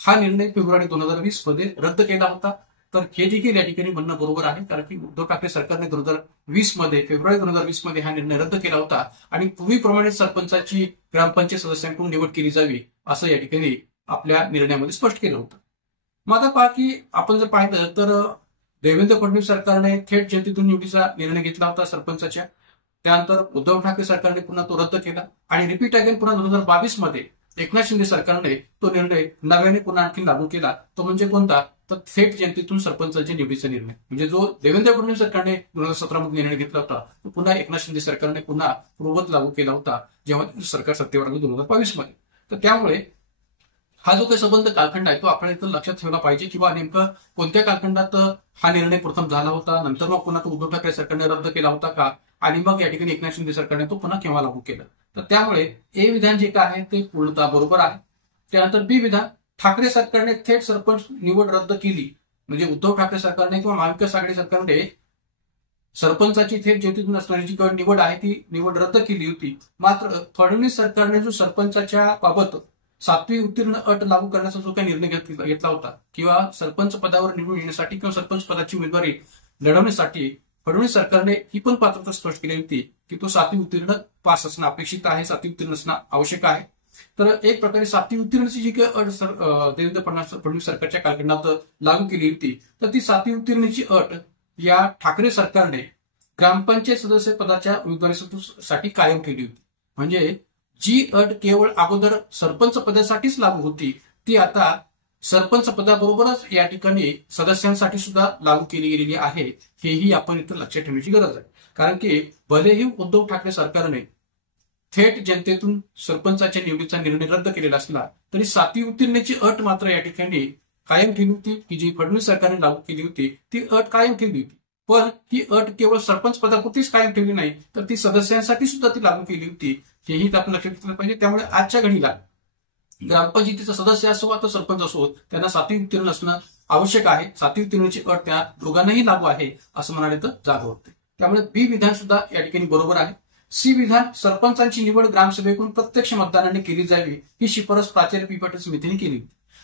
हा निर्णय फेब्रुवारी 2020 मध्ये रद्द केला होता. तर हे देखील या ठिकाणी म्हणणं बरोबर आहे, कारण की उद्धव ठाकरे सरकारने 2020 मध्ये फेब्रुवारी 2020 मध्ये हा निर्णय रद्द केला होता आणि पूर्वीप्रमाणे सरपंचाची ग्रामपंचायत सदस्यांकडून निवड केली जावी असं या ठिकाणी आपल्या निर्णयामध्ये स्पष्ट केलं होतं. मग आता पहा की आपण जर पाहिलं तर देवेंद्र फडणवीस सरकारने थेट जनतेतून निवडीचा निर्णय घेतला होता सरपंचाच्या. त्यानंतर उद्धव ठाकरे सरकारने पुन्हा तो रद्द केला आणि रिपीट अगेन पुन्हा 2022 मध्ये एकनाथ शिंदे सरकारने तो निर्णय नव्याने पुन्हा आणखी लागू केला. तो म्हणजे कोणता, तर थेट जनतेतून सरपंचाच्या निवडीचा निर्णय. म्हणजे जो देवेंद्र फडणवीस सरकारने 2017 मध्ये निर्णय घेतला होता तो पुन्हा एकनाथ शिंदे सरकारने पुन्हा पूर्ववत लागू केला होता जेव्हा सरकार सत्तेवर आलं 2022 मध्ये. तर त्यामुळे हा जो काही संबंध कालखंड आहे तो आपण इथं लक्षात ठेवला पाहिजे किंवा नेमकं कोणत्या कालखंडात हा निर्णय प्रथम झाला होता, नंतर मग पुन्हा तो उद्धव ठाकरे सरकारने रद्द केला होता का, आणि मग या ठिकाणी एकनाथ शिंदे सरकारने तो पुन्हा केव्हा लागू केला. तर त्यामुळे ए विधान जे काय आहे ते पूर्णतः बरोबर आहे. त्यानंतर बी विधान, ठाकरे सरकारने थेट सरपंच निवड रद्द केली. म्हणजे उद्धव ठाकरे सरकारने किंवा महाविकास आघाडी सरकारने सरपंचाची थेट जनतेतून असणारी जी निवड आहे ती निवड रद्द केली होती. मात्र फडणवीस सरकारने जो सरपंचाच्या बाबत 7वी उत्तीर्ण अट लागू करण्याचा जो काही निर्णय घेतला होता किंवा सरपंच पदावर निवडून येण्यासाठी किंवा सरपंच पदाची उमेदवारी लढवण्यासाठी फडणवीस सरकारने ही पण पात्रता स्पष्ट केली होती की तो 7वी उत्तीर्ण पास असणं अपेक्षित आहे, 7वी उत्तीर्ण असणं आवश्यक आहे. तर एक प्रकारे 7वी उत्तीर्णची जी काही अट देवेंद्र फडणवीस सरकारच्या कालखंडात लागू केली होती तर ती 7वी उत्तीर्णची अट या ठाकरे सरकारने ग्रामपंचायत सदस्य पदाच्या उमेदवारीसाठी कायम केली होती. म्हणजे जी अट केवळ अगोदर सरपंच पदासाठीच लागू होती ती आता सरपंच पदाबरोबरच या ठिकाणी सदस्यांसाठी सुद्धा लागू केली गेलेली आहे. हेही आपण इथं लक्षात ठेवण्याची गरज आहे. कारण की भलेही उद्धव ठाकरे सरकारने थेट जनतेतून सरपंचाच्या निवडीचा निर्णय रद्द केलेला असला तरी 7वी उत्तीर्णची अट मात्र या ठिकाणी कायम ठेवली होती की जी फडणवीस सरकारने लागू केली होती ती अट कायम ठेवली होती. पण ही अट केवळ सरपंच पदापुरतीच कायम ठेवली नाही तर ती सदस्यांसाठी सुद्धा ती लागू केली होती. हेही आपण लक्षात घेतलं पाहिजे. त्यामुळे आजच्या घडीला ग्रामपंचायतीचा सदस्य असो अथवा सरपंच असो त्यांना 7वी उत्तीर्ण असणं आवश्यक आहे. 7वी उत्तीर्णची अट त्या दोघांनाही लागू आहे असं म्हणाले तर जागा होते. त्यामुळे बी विधान सुद्धा या ठिकाणी बरोबर आहे. सी विधान, सरपंचांची निवड ग्रामसभेकडून प्रत्यक्ष मतदानाने केली जावी ही शिफारस प्राचार्य पी पाटील समितीने केली.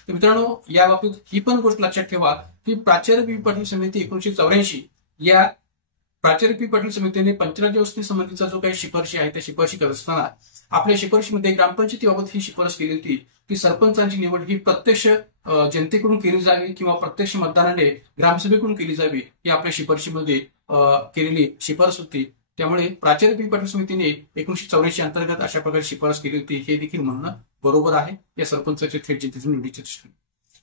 तर मित्रांनो या बाबतीत ही पण गोष्ट लक्षात ठेवा की प्राचार्य पी पाटील समिती 1984 या प्राचार्य पी पाटील समितीने पंचराज्य व्यवस्थेसंबंधीचा जो काही शिफारशी आहे त्या शिफारशी करत असताना आपल्या शिफारशीमध्ये ग्रामपंचायतीबाबत ही शिफारस केली होती की सरपंचांची निवड ही प्रत्यक्ष जनतेकडून केली जावी किंवा प्रत्यक्ष मतदानाने ग्रामसभेकडून केली जावी ही आपल्या शिफारशीमध्ये केलेली शिफारस होती. त्यामुळे प्राचार्य पी पाटील समितीने 1984 अंतर्गत अशा प्रकारे शिफारस केली होती हे देखील म्हणणं बरोबर आहे या सरपंचाच्या थेट जनतेतून निवडीच्या दृष्टीने.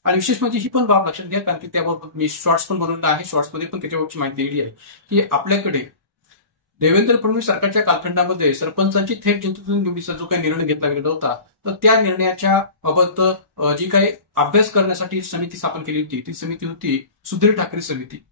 आणि विशेष म्हणजे ही पण बाब लक्षात घ्या कारण की त्याबाबत मी शॉर्ट्स पण बनवलेला आहे. शॉर्ट्समध्ये पण त्याच्यावरची माहिती दिलेली आहे की आपल्याकडे देवेंद्र फडणवीस सरकारच्या कालखंडामध्ये सरपंचांची थेट जनतेतून निवडीचा जो काही निर्णय घेतला गेला होता तर त्या निर्णयाच्या बाबत जी काही अभ्यास करण्यासाठी समिती स्थापन केली होती ती समिती होती सुधीर ठाकरे समिती.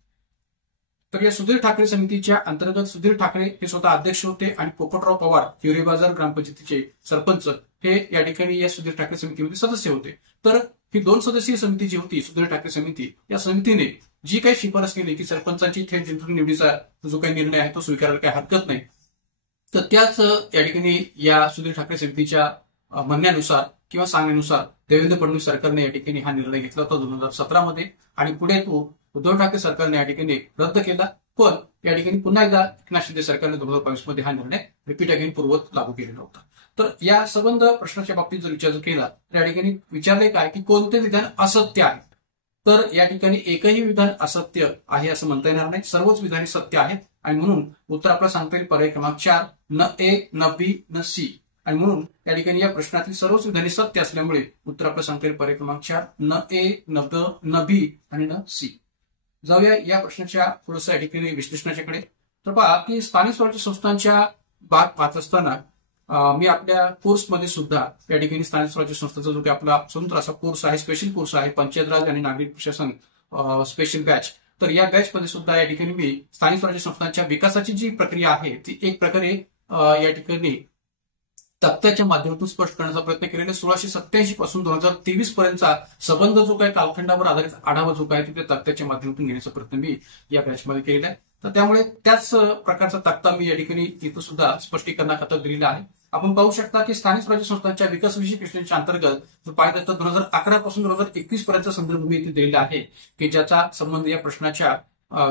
तर या सुधीर ठाकरे समितीच्या अंतर्गत सुधीर ठाकरे हे स्वतः अध्यक्ष होते आणि पोपटराव पवार हिवरे बाजार ग्रामपंचायतीचे सरपंच हे या ठिकाणी या सुधीर ठाकरे समितीमध्ये सदस्य होते. तर ही 2 सदस्यीय समिती जी होती सुधीर ठाकरे समिती या समितीने जी काही शिफारस केली की सरपंचांची थेट जनतेतून निवडीचा जो काही निर्णय आहे तो स्वीकारायला काही हरकत नाही तर त्याच या ठिकाणी या सुधीर ठाकरे समितीच्या म्हणण्यानुसार किंवा सांगण्यानुसार देवेंद्र फडणवीस सरकारने या ठिकाणी हा निर्णय घेतला होता 2017 मध्ये आणि पुढे तो उद्धव ठाकरे सरकारने या ठिकाणी रद्द केला. पण या ठिकाणी पुन्हा एकदा एकनाथ शिंदे सरकारने 2022 मध्ये हा निर्णय रिपीट अगेन पूर्ववत लागू केलेला होता. तर या संबंध प्रश्नाच्या बाबतीत जर विचार केला तर या ठिकाणी विचारले काय की कोणते विधान असत्य आहे. तर या ठिकाणी एकही विधान असत्य आहे असं म्हणता येणार नाही. सर्वच विधाने सत्य आहेत आणि म्हणून उत्तर आपल्याला सांगता येईल पर्याय क्रमांक 4 न ए न बी न सी. आणि म्हणून या ठिकाणी या प्रश्नातील सर्वच विधाने सत्य असल्यामुळे उत्तर आपल्याला सांगता येईल पर्याय क्रमांक 4 न ए न ब न बी आणि न सी. जाऊया या प्रश्नाच्या थोडंसं या ठिकाणी विश्लेषणाच्याकडे. तर पहा की स्थानिक स्वराज्य संस्थांच्या भाग पाहत असताना मी आपल्या कोर्समध्ये सुद्धा या ठिकाणी स्थानिक स्वराज्य संस्थांचा जो काही आपला स्वतंत्र असा कोर्स आहे, स्पेशल कोर्स आहे, पंचायत राज आणि नागरिक प्रशासन स्पेशल बॅच. तर या बॅचमध्ये सुद्धा या ठिकाणी मी स्थानिक स्वराज्य संस्थांच्या विकासाची जी प्रक्रिया आहे ती एक प्रकारे या ठिकाणी तक्त्याच्या माध्यमातून स्पष्ट करण्याचा प्रयत्न केलेला. 1687 पासून 2023 पर्यंतचा संबंध जो काही कालखंडावर आधारित आढावा जो काय ते तक्त्याच्या माध्यमातून घेण्याचा प्रयत्न मी या बॅचमध्ये केलेला आहे. तर त्यामुळे त्याच प्रकारचा तक्ता मी या ठिकाणी इथं सुद्धा स्पष्टीकरणाखातर दिलेला आहे. आपण पाहू शकता की स्थानिक स्वराज्य संस्थांच्या विकासविषयक विश्लेषणाच्या अंतर्गत जर पाहिलं तर 2011 पासून 2021 पर्यंतचा संदर्भ मी इथे दिलेला आहे की ज्याचा संबंध या प्रश्नाच्या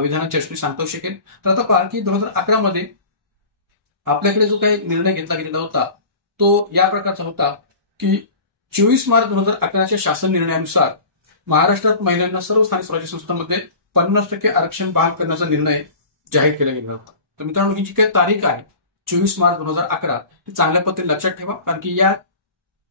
विधानाच्या रचनेशी सांगता शकेल. तर आता पहा की 2011 मध्ये आपल्याकडे जो काही निर्णय घेतला गेलेला होता तो या प्रकारचा होता की 24 मार्च 2011च्या शासन निर्णयानुसार महाराष्ट्रात महिलांना सर्व स्थानिक स्वराज्य संस्थांमध्ये 50% आरक्षण बहाल करण्याचा निर्णय जाहीर केला गेला होता. तर मित्रांनो, ही जी काही तारीख आहे 24 मार्च 2011 ही चांगल्या पद्धतीने लक्षात ठेवा, कारण की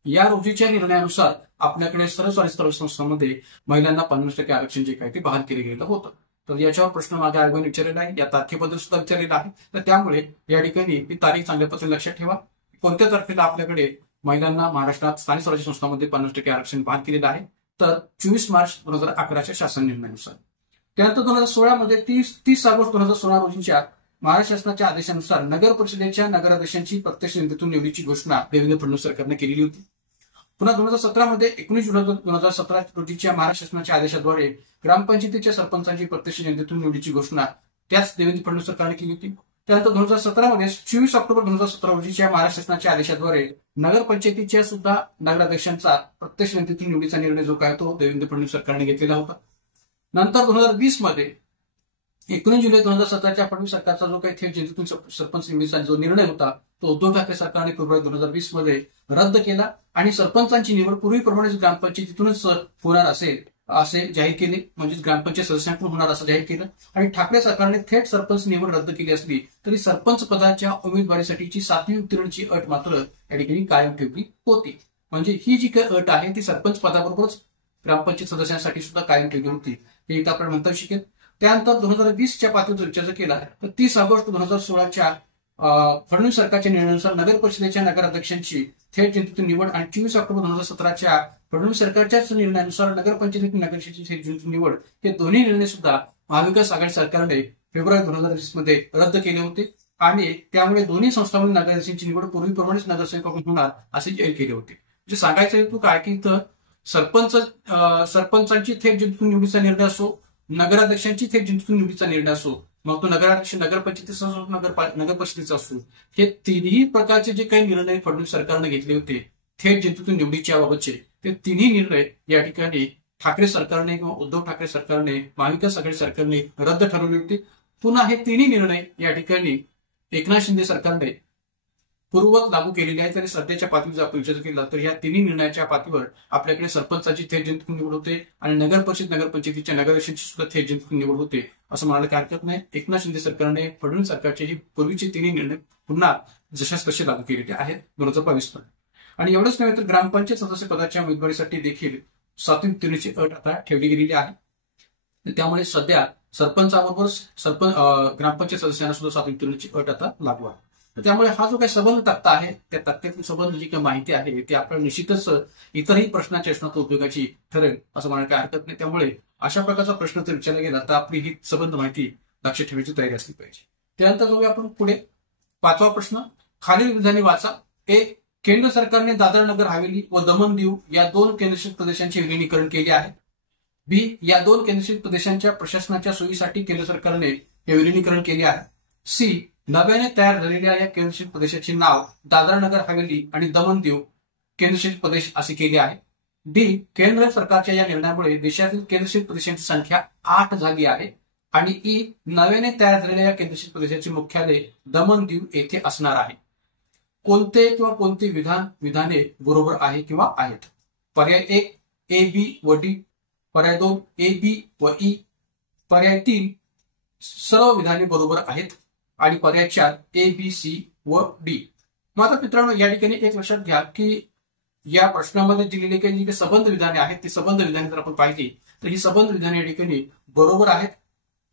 या रोजीच्या निर्णयानुसार आपल्याकडे सर्व स्वराज्य संस्थांमध्ये महिलांना 50% आरक्षण जे काही ते बहाल केले गेलेलं होतं. तर याच्यावर प्रश्न माझ्या आयोगाने विचारलेला आहे, या तारखेबद्दल सुद्धा विचारलेला आहे. तर त्यामुळे या ठिकाणी ही तारीख चांगल्या पद्धतीने लक्षात ठेवा. कोणत्या तारखेला आपल्याकडे महिलांना महाराष्ट्रात स्थानिक स्वराज्य संस्थांमध्ये 50% आरक्षण बहाल केलेलं आहे, तर 24 मार्च 2011च्या शासन निर्णयानुसार. त्यानंतर 2016 मध्ये 30 ऑगस्ट 2016 रोजीच्या महाराष्ट्र शासनाच्या आदेशानुसार नगर परिषदेच्या नगराध्यक्षांची प्रत्यक्ष निवडीतून निवडीची घोषणा देवेंद्र फडणवीस सरकारने केलेली होती. पुन्हा 2017 मध्ये 19 जुलै 2017 रोजीच्या महाराष्ट्र शासनाच्या आदेशाद्वारे ग्रामपंचायतीच्या सरपंचांची प्रत्यक्ष निवडीतून निवडीची घोषणा त्याच देवेंद्र फडणवीस सरकारने केली होती. त्यानंतर 2017 मध्ये 24 ऑक्टोबर 2017 रोजीच्या महाराष्ट्र शासनाच्या आदेशाद्वारे नगरपंचायतीच्या सुद्धा नगराध्यक्षांचा प्रत्यक्ष निवडीचा निर्णय जो काय तो देवेंद्र फडणवीस सरकारने घेतलेला होता. नंतर 2020 मध्ये 19 जुलै 2017च्या फडणवीस सरकारचा जो काही थेट जनतेतून सरपंच निवडीचा जो निर्णय होता तो उद्धव ठाकरे सरकारने फेब्रुवारी 2020 मध्ये रद्द केला आणि सरपंचांची निवड पूर्वीप्रमाणेच ग्रामपंचायतीतूनच होणार असे जाहीर केले, म्हणजेच ग्रामपंचायत सदस्यांकडून होणार असं जाहीर केलं. आणि ठाकरे सरकारने थेट सरपंच निवड रद्द केली असली तरी सरपंच पदाच्या उमेदवारीसाठीची 7वी उत्तीर्णची अट मात्र या ठिकाणी कायम ठेवली होती. म्हणजे ही जी काही अट आहे ती सरपंच पदाबरोबरच ग्रामपंचायत सदस्यांसाठी सुद्धा कायम ठेवली होती, हे इथं आपल्याला म्हणता शकेल. त्यानंतर 2020च्या पातळीवर जर विचार केला तर 30 ऑगस्ट 2016च्या फडणवीस सरकारच्या निर्णयानुसार नगर परिषदेच्या नगराध्यक्षांची थेट जनतेतून निवड आणि 24 ऑक्टोबर 2017च्या फडणवीस सरकारच्याच निर्णयानुसार नगरपंचायतीतील नगराध्यक्षांची थेट जनतेतून निवड हे दोन्ही निर्णय सुद्धा महाविकास आघाडी सरकारने फेब्रुवारी 2020 मध्ये रद्द केले होते आणि त्यामुळे दोन्ही संस्थांमध्ये नगराध्यक्षांची निवड पूर्वीप्रमाणेच नगरसेवकाकडून होणार असे जाहीर केले होते. म्हणजे सांगायचं हेतू काय की इथं सरपंचांची थेट जनतेतून निवडीचा निर्णय असो, नगराध्यक्षांची थेट जनतेतून निवडीचा निर्णय असो, मग तो नगराध्यक्ष नगरपंचायतीचा असो नगर परिषदेचा असो, हे तिन्ही प्रकारचे जे काही निर्णय फडणवीस सरकारने घेतले होते थेट जनतेतून निवडीच्या बाबतचे, ते तिन्ही निर्णय या ठिकाणी ठाकरे सरकारने किंवा उद्धव ठाकरे सरकारने महाविकास आघाडी सरकारने रद्द ठरवले होते. पुन्हा हे तिन्ही निर्णय या ठिकाणी एकनाथ शिंदे सरकारने पूर्ववत लागू केलेले आहेत आणि सध्याच्या पातळीवर जर आपण विचार केला तर या तिन्ही निर्णयाच्या पातळीवर आपल्याकडे सरपंचाची थेट जनतेतून निवड होते आणि नगर परिषद नगरपंचायतीच्या नगराध्यक्षांची सुद्धा थेट जनतेतून निवड होते असं म्हणायला काही हरकत नाही. एकनाथ शिंदे सरकारने फडणवीस सरकारचे ही पूर्वीचे तिन्ही निर्णय पुन्हा जशाच तसे लागू केलेले आहेत 2022 मध्ये. आणि एवढंच नव्हे तर ग्रामपंचायत सदस्य पदाच्या उमेदवारीसाठी देखील 7वी उत्तीर्णची अट आता ठेवली गेलेली आहे. त्यामुळे सध्या सरपंचाबरोबर ग्रामपंचायत सदस्यांना सुद्धा 7वी उत्तीर्णची अट आता लागू आहे. त्यामुळे हा जो काही संबंध तक्ता आहे त्या तक्त्यातील संबंध जी काही माहिती आहे ती आपल्याला निश्चितच इतरही प्रश्नाच्या प्रश्नात उपयोगाची ठरेल असं म्हणायला काही हरकत नाही. त्यामुळे अशा प्रकारचा प्रश्न जर विचारला गेला तर आपली ही संबंध माहिती लक्षात ठेवायची तयारी असली पाहिजे. त्यानंतर जाऊया आपण पुढे 5वा प्रश्न. खालील विधाने वाचा. एक, केंद्र सरकारने दादर नगर हवेली व दमण दीव या 2 केंद्रशासित प्रदेशांचे विलिनीकरण केले आहे. बी, या 2 केंद्रशासित प्रदेशांच्या प्रशासनाच्या सोयीसाठी केंद्र सरकारने हे विलिनीकरण केले आहे. सी, नव्याने तयार झालेल्या या केंद्रशासित प्रदेशाचे नाव दादर नगर हवेली आणि दमण दीव केंद्रशासित प्रदेश असे केले आहे. डी, केंद्र सरकारच्या या निर्णयामुळे देशातील केंद्रशासित प्रदेशांची संख्या 8 झाली आहे. आणि ई, नव्याने तयार झालेल्या या केंद्रशासित प्रदेशाचे मुख्यालय दमण दीव येथे असणार आहे. कोणते किंवा कोणते विधाने बरोबर आहे किंवा आहेत? पर्याय 1 ए, बी व डी, पर्याय 2 ए, बी व ई, पर्याय 3 सर्व विधाने बरोबर आहेत आणि पर्याय 4 ए, बी, सी व डी. मग आता मित्रांनो या ठिकाणी एक लक्षात घ्या की या प्रश्नामध्ये दिलेली काही जी काही संबंध विधाने आहेत ती संबंध विधाने जर आपण पाहिली तर ही संबंध विधाने या ठिकाणी बरोबर आहेत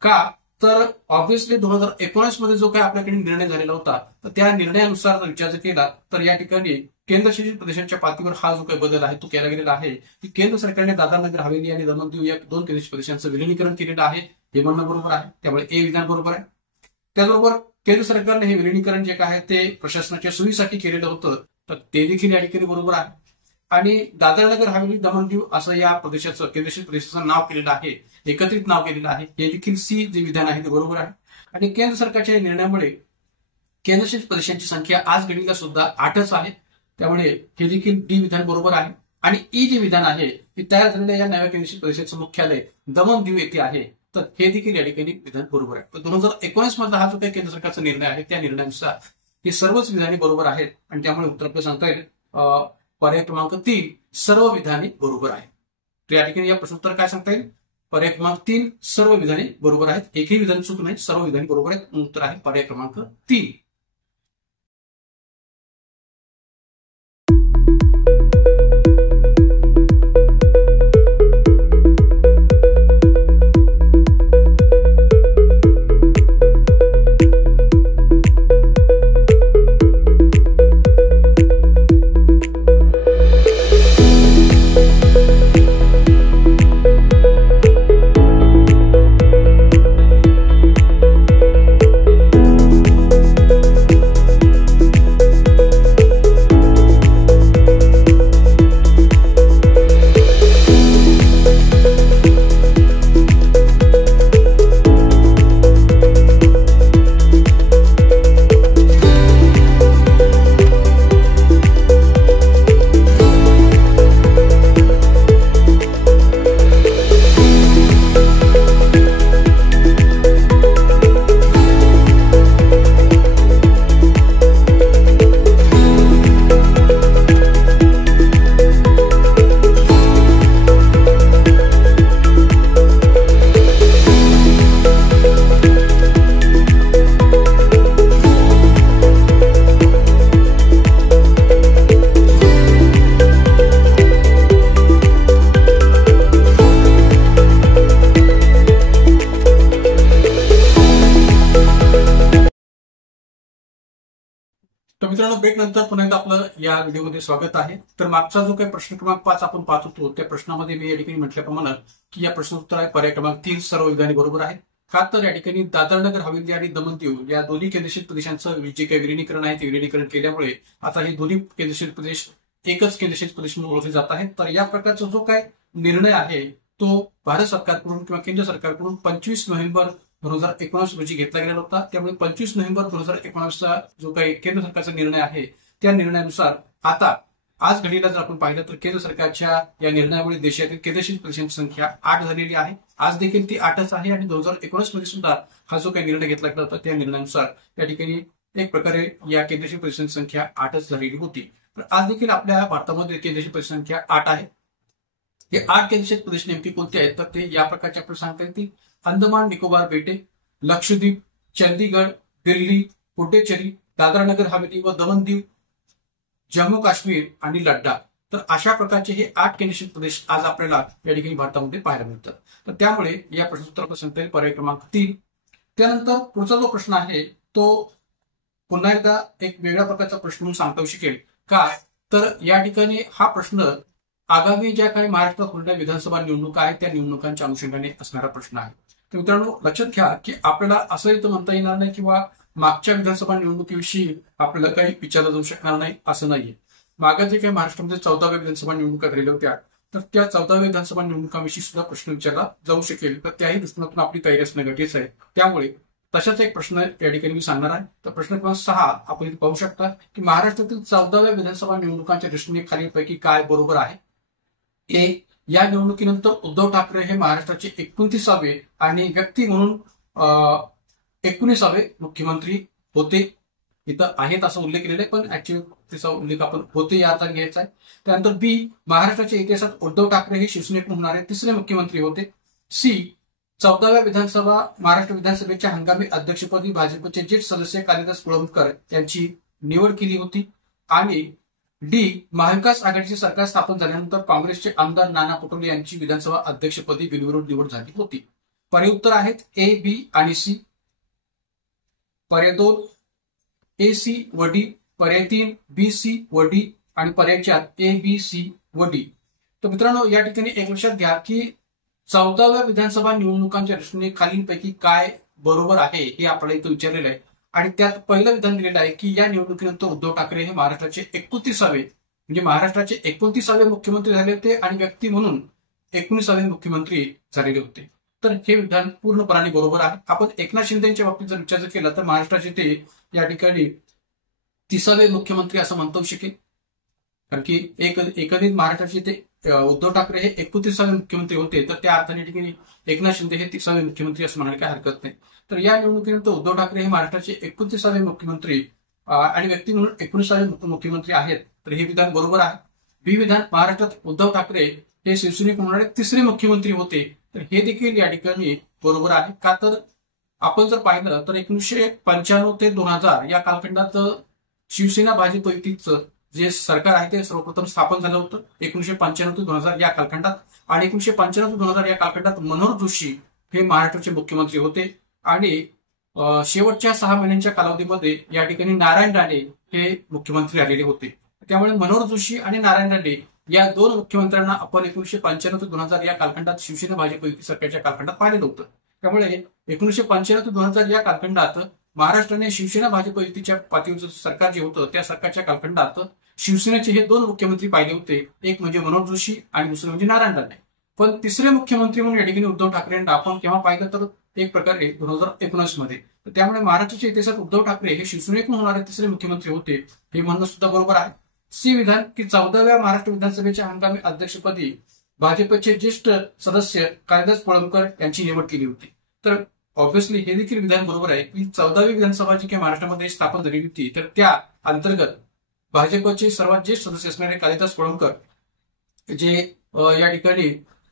का तर ऑब्व्हियसली 2019 मध्ये जो काही आपल्याकडे निर्णय झालेला होता, तर त्या निर्णयानुसार जर विचार केला तर या ठिकाणी केंद्रशासित प्रदेशांच्या पातळीवर हा जो काही बदल आहे तो केला गेलेला आहे की केंद्र सरकारने दादर हवेली आणि दमण दीव या 2 केंद्रशासित प्रदेशांचं विलिनीकरण केलेलं आहे. हे म्हणणं बरोबर आहे, त्यामुळे ए विधान बरोबर आहे. त्याचबरोबर केंद्र सरकारने हे विलिनीकरण जे काय आहे ते प्रशासनाच्या सोयीसाठी केलेलं होतं, तर ते देखील या ठिकाणी बरोबर आहे. आणि दादर नगर हवेली दमण दीव असं या प्रदेशाचं केंद्रशासित प्रदेशाचं नाव केलेलं आहे, एकत्रित नाव केलेलं आहे. हे देखील सी जे विधान आहे ते बरोबर आहे. आणि केंद्र सरकारच्या या निर्णयामुळे केंद्रशासित प्रदेशांची संख्या आज घडीला सुद्धा 8च आहे, त्यामुळे हे देखील डी विधान बरोबर आहे. आणि ई जे विधान आहे ते तयार झालेल्या या नव्या केंद्रशासित प्रदेशाचं मुख्यालय दमण दीव येथे आहे, तर हे देखील या ठिकाणी विधान बरोबर आहे. तर 2019 मधला हा जो काही केंद्र सरकारचा निर्णय आहे त्या निर्णयानुसार हे सर्वच विधाने बरोबर आहेत आणि त्यामुळे उत्तर आपल्याला सांगता येईल पर्याय क्रमांक 3 सर्व विधाने बरोबर आहे. तर या ठिकाणी या प्रश्नोत्तर काय सांगता येईल? पर्याय क्रमांक 3 सर्व विधाने बरोबर आहेत, एकही विधान चूक नाही, सर्व विधाने बरोबर आहेत. उत्तर आहे पर्याय क्रमांक 3. तर मित्रांनो, ब्रेक नंतर पुन्हा एकदा आपलं या व्हिडिओमध्ये स्वागत आहे. तर मागचा जो काही प्रश्न क्रमांक 5 आपण पाहत होतो त्या प्रश्नामध्ये मी या ठिकाणी म्हटल्याप्रमाणे की या प्रश्नोत्तर आहे पर्याय क्रमांक 3 सर्व विधाने बरोबर आहेत. का तर या ठिकाणी दादर नगर हवेली आणि दमण दीव या दोन्ही केंद्रशासित प्रदेशांचं जे काही विलिनीकरण आहे ते विलिनीकरण केल्यामुळे आता हे दोन्ही केंद्रशासित प्रदेश एकच केंद्रशासित प्रदेश म्हणून ओळखले जात आहेत. तर या प्रकारचा जो काय निर्णय आहे तो भारत सरकारकडून किंवा केंद्र सरकारकडून 25 नोव्हेंबर 2019 रोजी घेतला गेला होता. त्यामुळे 25 नोव्हेंबर 2019चा जो काही केंद्र सरकारचा निर्णय आहे त्या निर्णयानुसार आता आज घडीला जर आपण पाहिलं तर केंद्र सरकारच्या या निर्णयामुळे देशातील केंद्रशासित प्रदेशांची संख्या 8 झालेली आहे. आज देखील ती 8च आहे आणि 2019 मध्ये सुद्धा हा जो काही निर्णय घेतला गेला होता त्या निर्णयानुसार या ठिकाणी एक प्रकारे या केंद्रशासित प्रदेशांची संख्या 8च झालेली होती. तर आज देखील आपल्या भारतामध्ये केंद्रशासित प्रदेशांची संख्या 8 आहे. हे 8 केंद्रशासित प्रदेश नेमके कोणते आहेत तर ते या प्रकारचे आपल्याला सांगता येतील: अंदमान निकोबार बेटे, लक्षद्वीप, चंदीगड, दिल्ली, पुडुचेरी, दादरा नगर हवेली व दमण दीव, जम्मू काश्मीर आणि लडाख. तर अशा प्रकारचे हे 8 केंद्रशासित प्रदेश आज आपल्याला या ठिकाणी भारतामध्ये पाहायला मिळतात. तर त्यामुळे या प्रश्नोत्तराला सांगता येईल पर्याय क्रमांक 3. त्यानंतर पुढचा जो प्रश्न आहे तो पुन्हा एकदा एक वेगळ्या प्रकारचा प्रश्न म्हणून सांगता येऊ शकेल. का तर या ठिकाणी हा प्रश्न आगामी ज्या काही महाराष्ट्रात होणाऱ्या विधानसभा निवडणुका आहेत त्या निवडणुकांच्या अनुषंगाने असणारा प्रश्न आहे. तर मित्रांनो, लक्षात घ्या की आपल्याला असं इथं म्हणता येणार नाही किंवा मागच्या विधानसभा निवडणुकीविषयी आपल्याला काही विचारलं जाऊ शकणार नाही असं नाहीये. मागे जे काही महाराष्ट्रामध्ये 14व्या विधानसभा निवडणुका झालेल्या होत्या तर त्या 14व्या विधानसभा निवडणुकांविषयी सुद्धा प्रश्न विचारला जाऊ शकेल. तर त्याही दृष्टिकोनातून आपली तयारी असणं गरजेचं आहे. त्यामुळे तशाच एक प्रश्न या ठिकाणी मी सांगणार आहे. तर प्रश्न क्रमांक 6 आपण इथे पाहू शकता की महाराष्ट्रातील 14व्या विधानसभा निवडणुकांच्या दृष्टीने खालीलपैकी काय बरोबर आहे. ए, या निवडणुकीनंतर उद्धव ठाकरे हे महाराष्ट्राचे 29वे आणि व्यक्ती म्हणून 19वे मुख्यमंत्री होते. इथं आहेत असा उल्लेख केलेला आहे पण ऍक्च्युअली त्याचा उल्लेख आपण होते या अर्थाने घ्यायचा आहे. त्यानंतर बी, महाराष्ट्राच्या इतिहासात उद्धव ठाकरे हे शिवसेनेतून होणारे 3रे मुख्यमंत्री होते. सी, 14व्या विधानसभा महाराष्ट्र विधानसभेच्या हंगामी अध्यक्षपदी भाजपचे ज्येष्ठ सदस्य कालिदास कोळंबकर यांची निवड केली होती. आणि डी, महाविकास आघाडीचे सरकार स्थापन झाल्यानंतर काँग्रेसचे आमदार नाना पटोले यांची विधानसभा अध्यक्षपदी बिनविरोध निवड झाली होती. पर्याय उत्तर आहेत ए, बी आणि सी. पर्याय 2 ए, सी व डी. पर्याय 3 बी, सी व डी. आणि पर्याय 4 ए, बी, सी व डी. तर मित्रांनो, या ठिकाणी एक लक्षात घ्या की 14व्या विधानसभा निवडणुकांच्या दृष्टीने खालीलपैकी काय बरोबर आहे हे आपल्याला इथं विचारलेलं आहे. आणि त्यात पहिलं विधान दिलेलं आहे की या निवडणुकीनंतर उद्धव ठाकरे हे महाराष्ट्राचे 29वे म्हणजे महाराष्ट्राचे 29वे मुख्यमंत्री झाले होते आणि व्यक्ती म्हणून 19वे मुख्यमंत्री झालेले होते. तर हे विधान पूर्णपणे बरोबर आहे. आपण एकनाथ शिंदेच्या बाबतीत जर विचार केला तर महाराष्ट्राचे ते या ठिकाणी 30वे मुख्यमंत्री असं म्हणता येऊ शकेल. कारण की एकंदरीत महाराष्ट्राचे ते उद्धव ठाकरे हे 31वे मुख्यमंत्री होते, तर त्या अर्थाने ठिकाणी एकनाथ शिंदे हे 30वे मुख्यमंत्री असं म्हणायला काही हरकत नाही. तर या निवडणुकीनंतर उद्धव ठाकरे हे महाराष्ट्राचे 31वे मुख्यमंत्री आणि व्यक्ती म्हणून 19वे मुख्यमंत्री आहेत. तर हे विधान बरोबर आहे. बी विधान, महाराष्ट्रात उद्धव ठाकरे हे शिवसेनेकडून होणारे 3रे मुख्यमंत्री होते. तर हे देखील या ठिकाणी बरोबर आहे. का तर आपण जर पाहिलं तर 1995 ते 2000 या कालखंडात शिवसेना भाजप युतीचं जे सरकार आहे ते सर्वप्रथम स्थापन झालं होतं 1995 ते 2000 या कालखंडात. आणि 1995 ते 2000 या कालखंडात मनोहर जोशी हे महाराष्ट्राचे मुख्यमंत्री होते. आणि शेवटच्या 6 महिन्यांच्या कालावधीमध्ये या ठिकाणी नारायण राणे हे मुख्यमंत्री आलेले होते. त्यामुळे मनोहर जोशी आणि नारायण राणे या दोन मुख्यमंत्र्यांना आपण 1995 ते 2000 या कालखंडात शिवसेना भाजप युती सरकारच्या कालखंडात पाहिलेलं होतं. त्यामुळे 1995 ते 2000 या कालखंडात महाराष्ट्राने शिवसेना भाजप युतीच्या पातळीवर सरकार जे होतं त्या सरकारच्या कालखंडात शिवसेनेचे हे दोन मुख्यमंत्री पाहिले होते. एक म्हणजे मनोहर जोशी आणि दुसरे म्हणजे नारायण राणे. पण 3रे मुख्यमंत्री म्हणून या ठिकाणी उद्धव ठाकरेंना आपण केव्हा पाहिलं तर एक प्रकारे 2019 मध्ये. त्यामुळे महाराष्ट्राच्या इतिहासात उद्धव ठाकरे हे शिवसेनेकडून होणारे 3रे मुख्यमंत्री होते हे म्हणणं सुद्धा बरोबर आहे. सी विधान की 14व्या महाराष्ट्र विधानसभेच्या हंगामी अध्यक्षपदी भाजपचे ज्येष्ठ सदस्य कालिदास कोळंबकर यांची निवड केली होती. तर ऑब्व्हियसली हे देखील विधान बरोबर आहे की 14वी विधानसभा जी काही महाराष्ट्रामध्ये स्थापन झाली होती तर त्या अंतर्गत भाजपचे सर्वात ज्येष्ठ सदस्य असणारे कालिदास कोळंबकर जे या ठिकाणी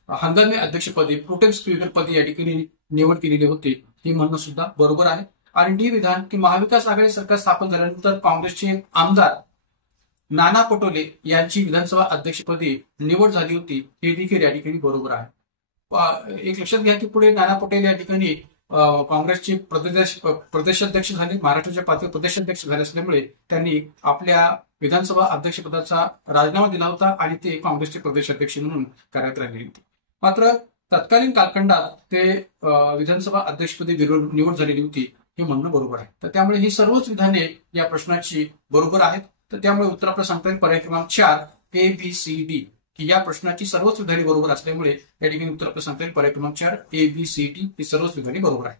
हंगामी अध्यक्षपदी प्रोटेम स्पीकरपदी या ठिकाणी निवड केलेली होती हे म्हणणं सुद्धा बरोबर आहे. आणि डी विधान की महाविकास आघाडी सरकार स्थापन झाल्यानंतर काँग्रेसचे आमदार नाना पटोले यांची विधानसभा अध्यक्षपदी निवड झाली होती हे देखील या ठिकाणी बरोबर आहे. एक लक्षात घ्या की पुढे नाना पटोले या ठिकाणी काँग्रेसचे प्रदेशाध्यक्ष झाले, महाराष्ट्राच्या पातळीवर प्रदेशाध्यक्ष झाले असल्यामुळे त्यांनी आपल्या विधानसभा अध्यक्षपदाचा राजीनामा दिला होता आणि ते काँग्रेसचे प्रदेशाध्यक्ष म्हणून कार्यरत राहिली होती. मात्र तत्कालीन कालखंडात ते विधानसभा अध्यक्षपदी निवड झालेली होती हे म्हणणं बरोबर आहे. तर त्यामुळे ही सर्वच विधाने या प्रश्नाची बरोबर आहेत. तर त्यामुळे उत्तर आपल्याला सांगता येईल पर्याय क्रमांक 4 ए, बी, सी, डी की या प्रश्नाची सर्वच विधाने बरोबर असल्यामुळे या ठिकाणी उत्तर आपल्याला सांगता येईल पर्याय क्रमांक 4 ए, बी, सी, डी ही सर्वच विधाने बरोबर आहेत.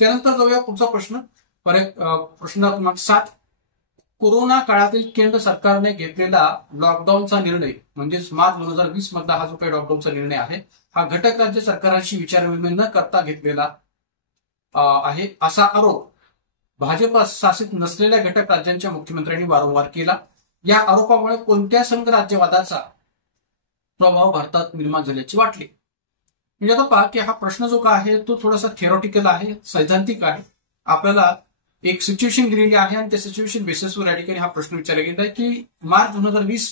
त्यानंतर जाऊया पुढचा प्रश्न. प्रश्न क्रमांक 7. कोरोना काळातील केंद्र सरकारने घेतलेला लॉकडाऊनचा निर्णय म्हणजेच मार्च 2020 मधला हा जो काही लॉकडाऊनचा निर्णय आहे हा घटक राज्य सरकारांशी विचारविनिमय न करता घेतलेला आहे असा आरोप भाजप शासित नसलेल्या घटक राज्यांच्या मुख्यमंत्र्यांनी वारंवार केला. या आरोपामुळे कोणत्या संघ राज्यवादाचा प्रभाव भारतात निर्माण झाल्याचे वाटले. म्हणजे आता पहा की हा प्रश्न जो का आहे तो थोडासा थिअरॉटिकल आहे, सैद्धांतिक आहे. आपल्याला एक सिच्युएशन दिलेली आहे आणि त्या सिच्युएशन बेसिसवर या ठिकाणी हा प्रश्न विचारला गेला आहे की मार्च 2020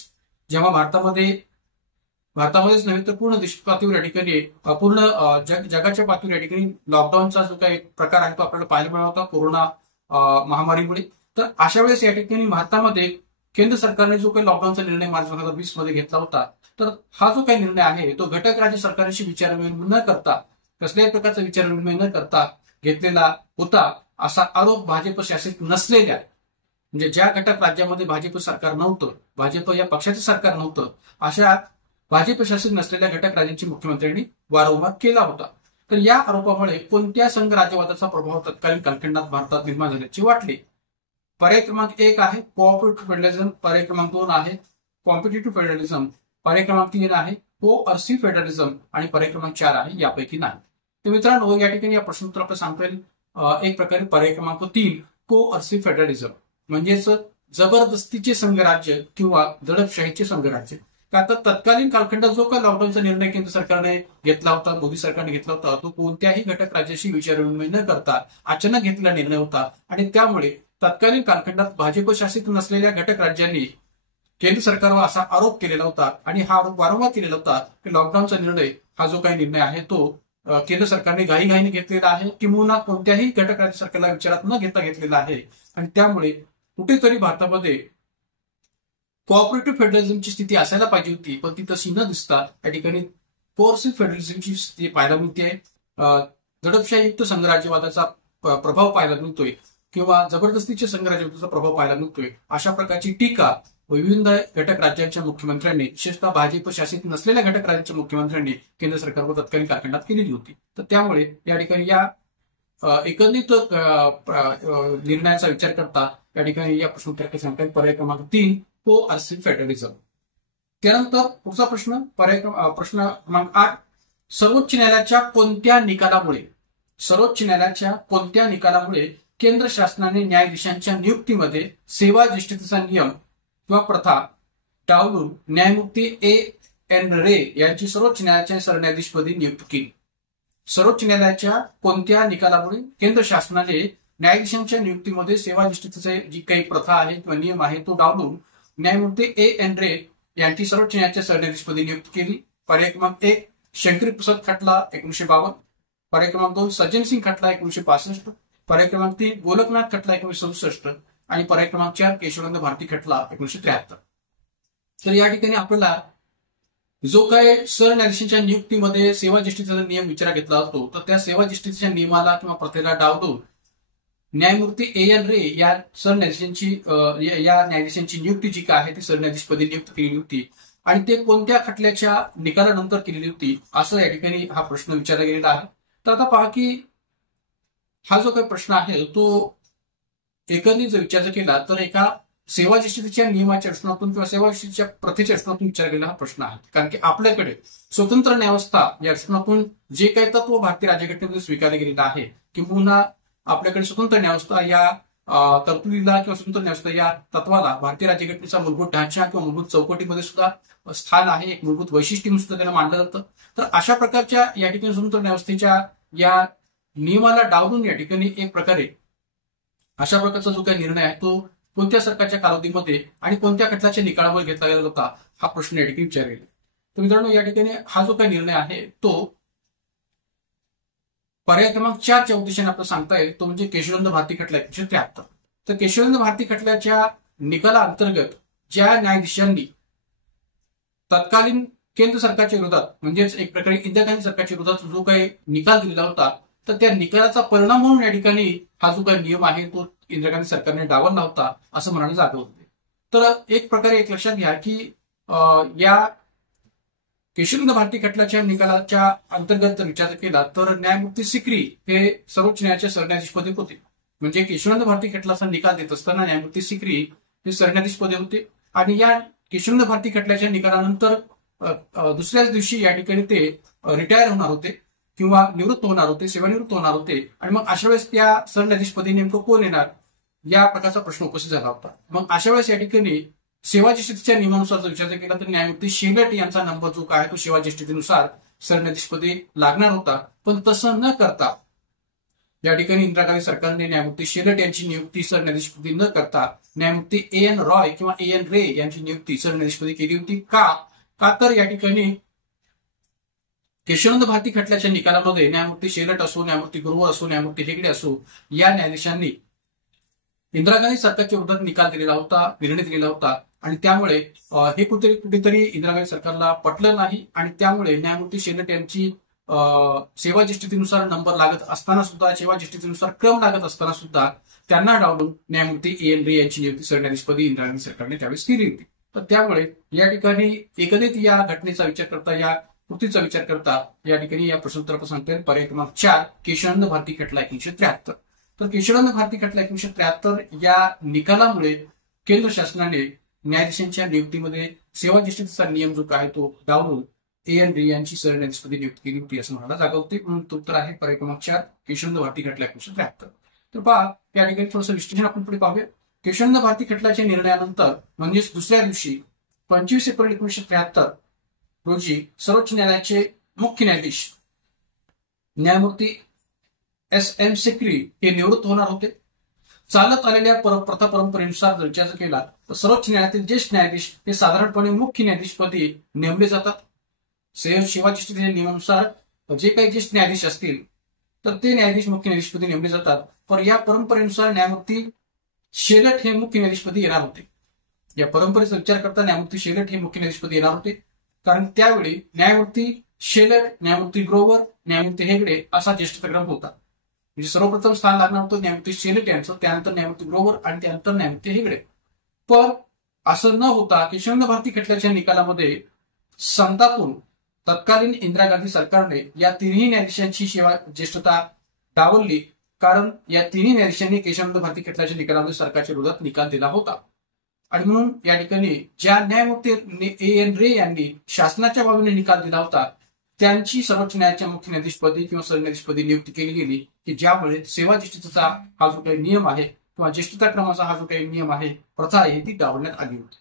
जेव्हा भारतामध्येच नव्हे तर पूर्ण देशपातळीवर या ठिकाणी पूर्ण जगाच्या पातळीवर या ठिकाणी लॉकडाऊनचा जो काही प्रकार आहे तो आपल्याला पाहायला मिळाला होता कोरोना महामारीमुळे. तर अशा वेळेस या ठिकाणी भारतामध्ये केंद्र सरकारने जो काही लॉकडाऊनचा निर्णय मार्च 2020 मध्ये घेतला होता तर हा जो काही निर्णय आहे तो घटक राज्य सरकारशी विचारविनिमय न करता कसल्याही प्रकारचा विचारविनिमय न करता घेतलेला होता असा आरोप भाजप शासित नसलेल्या म्हणजे ज्या घटक राज्यामध्ये भाजप सरकार नव्हतं, भाजप या पक्षाचं सरकार नव्हतं अशा भाजप शासित नसलेल्या घटक राज्यांची मुख्यमंत्र्यांनी वारंवार केला होता. तर या आरोपामुळे कोणत्या संघ राज्यवादाचा प्रभाव तत्कालीन कालखंडात भारतात निर्माण झाल्याचे वाटले. पर्याय क्रमांक 1 आहे कोऑपरेटिव्ह फेडरलिझम, पर्याय क्रमांक 2 आहे कॉम्पिटिटिव्ह फेडरलिझम, पर्याय क्रमांक 3 आहे कोअर्सिव्ह फेडरलिझम आणि पर्याय क्रमांक 4 आहे यापैकी नाही. तर मित्रांनो या ठिकाणी या प्रश्नोत्तर आपण सांगता येईल एक प्रकारे पर्याय क्रमांक 3 कोअर्सिव्ह फेडरलिझम म्हणजेच जबरदस्तीचे संघराज्य किंवा दडपशाहीचे संघराज्य. का तर तत्कालीन कालखंडात जो काही लॉकडाऊनचा निर्णय केंद्र सरकारने घेतला होता, मोदी सरकारने घेतला होता तो कोणत्याही घटक राज्याशी विचारविनिमय न करता अचानक घेतलेला निर्णय होता आणि त्यामुळे तत्कालीन कालखंडात भाजप शासित नसलेल्या घटक राज्यांनी केंद्र सरकारवर असा आरोप केलेला होता आणि हा आरोप वारंवार केलेला होता की लॉकडाऊनचा निर्णय हा जो काही निर्णय आहे तो केंद्र सरकारने घाईघाईने घेतलेला आहे किंवा कोणत्याही घटक राज्य सरकारला विचारात न घेता घेतलेला आहे. आणि त्यामुळे कुठेतरी भारतामध्ये कोऑपरेटिव्ह फेडरलिझमची स्थिती असायला पाहिजे होती, पण ती तशी न दिसता या ठिकाणी कोऑर्सिव्ह फेडरलिझमची स्थिती पाहायला मिळते. दडपशाहीयुक्त संघराज्यवादाचा प्रभाव पाहायला मिळतोय किंवा जबरदस्तीच्या संघराज्यवादाचा प्रभाव पाहायला मिळतोय. अशा प्रकारची टीका विविध घटक राज्यांच्या मुख्यमंत्र्यांनी, विशेषतः भाजप शासित नसलेल्या घटक राज्यांच्या मुख्यमंत्र्यांनी केंद्र सरकारवर तत्कालीन कालखंडात केलेली होती. तर त्यामुळे या ठिकाणी या एकंदरीत निर्णयाचा विचार करता या ठिकाणी या प्रश्नोत्तराचे सांगतात पर्याय क्रमांक 3 कोऑर्सिव्ह फेडरलिझम. त्यानंतर पुढचा प्रश्न क्रमांक 8, सर्वोच्च न्यायालयाच्या कोणत्या निकालामुळे केंद्र शासनाने न्यायाधीशांच्या नियुक्तीमध्ये सेवा ज्येष्ठतेचा नियम किंवा प्रथा डावलून न्यायमूर्ती A.N. रे यांची सर्वोच्च न्यायालयाच्या सरन्यायाधीशपदी नियुक्ती केली? सर्वोच्च न्यायालयाच्या कोणत्या निकालामुळे केंद्र शासनाने न्यायाधीशांच्या नियुक्तीमध्ये सेवा ज्येष्ठतेची जी काही प्रथा आहे किंवा नियम आहे तो डावलून न्यायमूर्ती A.N. रे यांची सर्वोच्च न्यायालयाच्या सरन्यायाधीशपदी नियुक्ती केली? पर्याय क्रमांक 1 शंकरी प्रसाद खटला 1952, पर्याय क्रमांक 2 सज्जन सिंग खटला 1965, पर्याय क्रमांक 3 गोलकनाथ खटला 1967 आणि पर्याय क्रमांक 4 केशवानंद भारती खटला 1973. तर या ठिकाणी आपल्याला जो काय सरन्यायाधीशांच्या नियुक्तीमध्ये सेवा ज्येष्ठतेचा नियम विचारात घेतला जातो, तर त्या सेवा ज्येष्ठतेच्या नियमाला किंवा प्रथेला डावलून न्यायमूर्ती A.N. रे या न्यायाधीशांची नियुक्ती जी काय आहे ती सरन्यायाधीशपदी नियुक्त केली होती आणि ते कोणत्या खटल्याच्या निकालानंतर केलेली होती असं या ठिकाणी हा प्रश्न विचारला गेलेला आहे. तर आता पहा की हा जो काही प्रश्न आहे तो एकंदरीत जर विचार केला तर एका सेवा ज्येष्ठतेच्या नियमाच्या रचनातून किंवा सेवा ज्येष्ठतेच्या प्रथेच्या रचनातून विचार केलेला हा प्रश्न आहे. कारण की आपल्याकडे स्वतंत्र न्यायव्यवस्था या रचनातून जे काही तत्व भारतीय राज्यघटनेमध्ये स्वीकारले गेलेलं आहे किंवा आपल्याकडे स्वतंत्र न्यायव्यवस्था या तरतुदीला किंवा स्वतंत्र न्यायव्यवस्था या तत्वाला भारतीय राज्यघटनेचा मूलभूत ढांचा किंवा मूलभूत चौकटीमध्ये सुद्धा स्थान आहे, एक मूलभूत वैशिष्ट्य म्हणून सुद्धा त्यांना मानलं जातं. तर अशा प्रकारच्या या ठिकाणी स्वतंत्र न्यायव्यवस्थेच्या या नियमाला डावलून या ठिकाणी एक प्रकारे अशा प्रकारचा जो काही निर्णय आहे तो कोणत्या सरकारच्या कालावधीमध्ये आणि कोणत्या खटल्याच्या निकालावर घेतला गेला होता हा प्रश्न या ठिकाणी विचारला गेला. तर मित्रांनो या ठिकाणी हा जो काही निर्णय आहे तो पर्याय क्रमांक 4च्या उद्देशाने आपल्याला सांगता येईल, तो म्हणजे केशवानंद भारती खटला 1973. तर केशवानंद भारती खटल्याच्या निकालाअंतर्गत ज्या न्यायाधीशांनी तत्कालीन केंद्र सरकारच्या विरोधात म्हणजेच एक प्रकारे इंदिरा गांधी सरकारच्या विरोधात जो काही निकाल दिलेला होता तर त्या निकालाचा परिणाम म्हणून या ठिकाणी हा जो काही नियम आहे तो इंदिरा गांधी सरकारने डावलला होता असं म्हणायला जागा होते. तर एक प्रकारे एक लक्षात घ्या की या केशवानंद भारती खटल्याच्या निकालाच्या अंतर्गत जर विचार केला तर न्यायमूर्ती सिकरी हे सर्वोच्च न्यायालयाच्या सरन्यायाधीशपदी होते. म्हणजे केशवानंद भारती खटल्याचा निकाल देत असताना न्यायमूर्ती सिकरी हे सरन्यायाधीशपदी होते आणि या केशवानंद भारती खटल्याच्या निकालानंतर दुसऱ्याच दिवशी या ठिकाणी ते रिटायर होणार होते किंवा निवृत्त होणार होते, सेवानिवृत्त होणार होते. आणि मग अशा वेळेस त्या सरन्यायाधीशपदी नेमकं कोण येणार या प्रकारचा प्रश्न उपस्थित झाला होता. मग अशा वेळेस या ठिकाणी सेवा ज्येष्ठतेच्या नियमानुसार जर विचार केला तर न्यायमूर्ती शेलट यांचा नंबर जो काय तो सेवा ज्येष्ठतेनुसार सरन्यायाधीशपदी लागणार होता. पण तसं न करता या ठिकाणी इंदिरा गांधी सरकारने न्यायमूर्ती शेलट यांची नियुक्ती सरन्यायाधीशपदी न करता न्यायमूर्ती A.N. रॉय किंवा A.N. रे यांची नियुक्ती सरन्यायाधीशपदी केली होती. का तर या ठिकाणी केशवानंद भारती खटल्याच्या निकालामध्ये न्यायमूर्ती शेलट असो, न्यायमूर्ती ग्रोवर असो, न्यायमूर्ती हेगडे असो या न्यायाधीशांनी इंदिरा गांधी सरकारच्या विरोधात निकाल दिलेला होता, निर्णय दिलेला होता आणि त्यामुळे हे कुठेतरी इंदिरा गांधी सरकारला पटलं नाही आणि त्यामुळे न्यायमूर्ती शेलट यांची सेवा ज्येष्ठतेनुसार नंबर लागत असताना सुद्धा, सेवा ज्येष्ठतेनुसार क्रम लागत असताना सुद्धा त्यांना डावलून न्यायमूर्ती A.N. रे यांची नियुक्ती सरन्यायाधीशपदी इंदिरा गांधी सरकारने त्यावेळेस केली होती. तर त्यामुळे या ठिकाणी एकत्रित या घटनेचा विचार करता, या कृतीचा विचार करता या ठिकाणी या प्रश्नोत्तर सांगता पर्याय क्रमांक 4 केशवानंद भारती खटला 1973. तर केशवानंद भारती खटला 1973 या निकालामुळे केंद्र शासनाने न्यायाधीशांच्या नियुक्तीमध्ये सेवा ज्येष्ठतेचा नियम जो काय तो डावलून A.N. रे यांची सरन्यायाधीशपदी नियुक्ती केली होती असं म्हणायला जागा होती. म्हणून तो उत्तर आहे पर्याय क्रमांक 4 केशवानंद भारती खटला 1973. तर पहा या ठिकाणी थोडंसं विश्लेषण आपण पुढे पाहूया. केशवानंद भारती खटल्याच्या निर्णयानंतर म्हणजेच दुसऱ्या दिवशी 25 एप्रिल 1973 रोजी सर्वोच्च न्यायालयाचे मुख्य न्यायाधीश न्यायमूर्ती S.M. सिकरी हे निवृत्त होणार होते. चालत आलेल्या प्रथा परंपरेनुसार जर विचार केला तर सर्वोच्च न्यायालयातील ज्येष्ठ न्यायाधीश हे साधारणपणे मुख्य न्यायाधीशपदी नेमले जातात. सेवा ज्येष्ठतेच्या नियमानुसार जे काही ज्येष्ठ न्यायाधीश असतील तर ते न्यायाधीश मुख्य न्यायाधीशपदी नेमले जातात. पण या परंपरेनुसार न्यायमूर्ती शेलट हे मुख्य न्यायाधीशपदी येणार होते. या परंपरेचा विचार करता न्यायमूर्ती शेलट हे मुख्य न्यायाधीशपदी येणार होते, कारण त्यावेळी न्यायमूर्ती शेलट, न्यायमूर्ती ग्रोवर, न्यायमूर्ती हेगडे असा ज्येष्ठताक्रम होता. म्हणजे सर्वप्रथम स्थान लागणार होतं न्यायमूर्ती शेलट यांचं, त्यानंतर न्यायमूर्ती ग्रोवर आणि त्यानंतर न्यायमूर्ती हेगडे. पण असं न होता किशोर भारती खटल्याच्या निकालामध्ये संतापून तत्कालीन इंदिरा गांधी सरकारने या तिन्ही न्यायाधीशांची सेवा ज्येष्ठता डावलली, कारण या तिन्ही न्यायाधीशांनी केशवानंद भारती खटल्याच्या निकालामध्ये सरकारच्या विरोधात निकाल दिला होता. आणि म्हणून या ठिकाणी ज्या न्यायमूर्ती A.N. रे यांनी शासनाच्या बाजूने निकाल दिला होता त्यांची सर्वोच्च न्यायालयाच्या मुख्य न्यायाधीशपदी किंवा सरन्यायाधीशपदी नियुक्ती केली गेली, की ज्यामुळे सेवा ज्येष्ठतेचा हा जो काही नियम आहे किंवा ज्येष्ठता क्रमाचा हा जो काही नियम आहे, प्रथा आहे, ती डावलण्यात आली होती.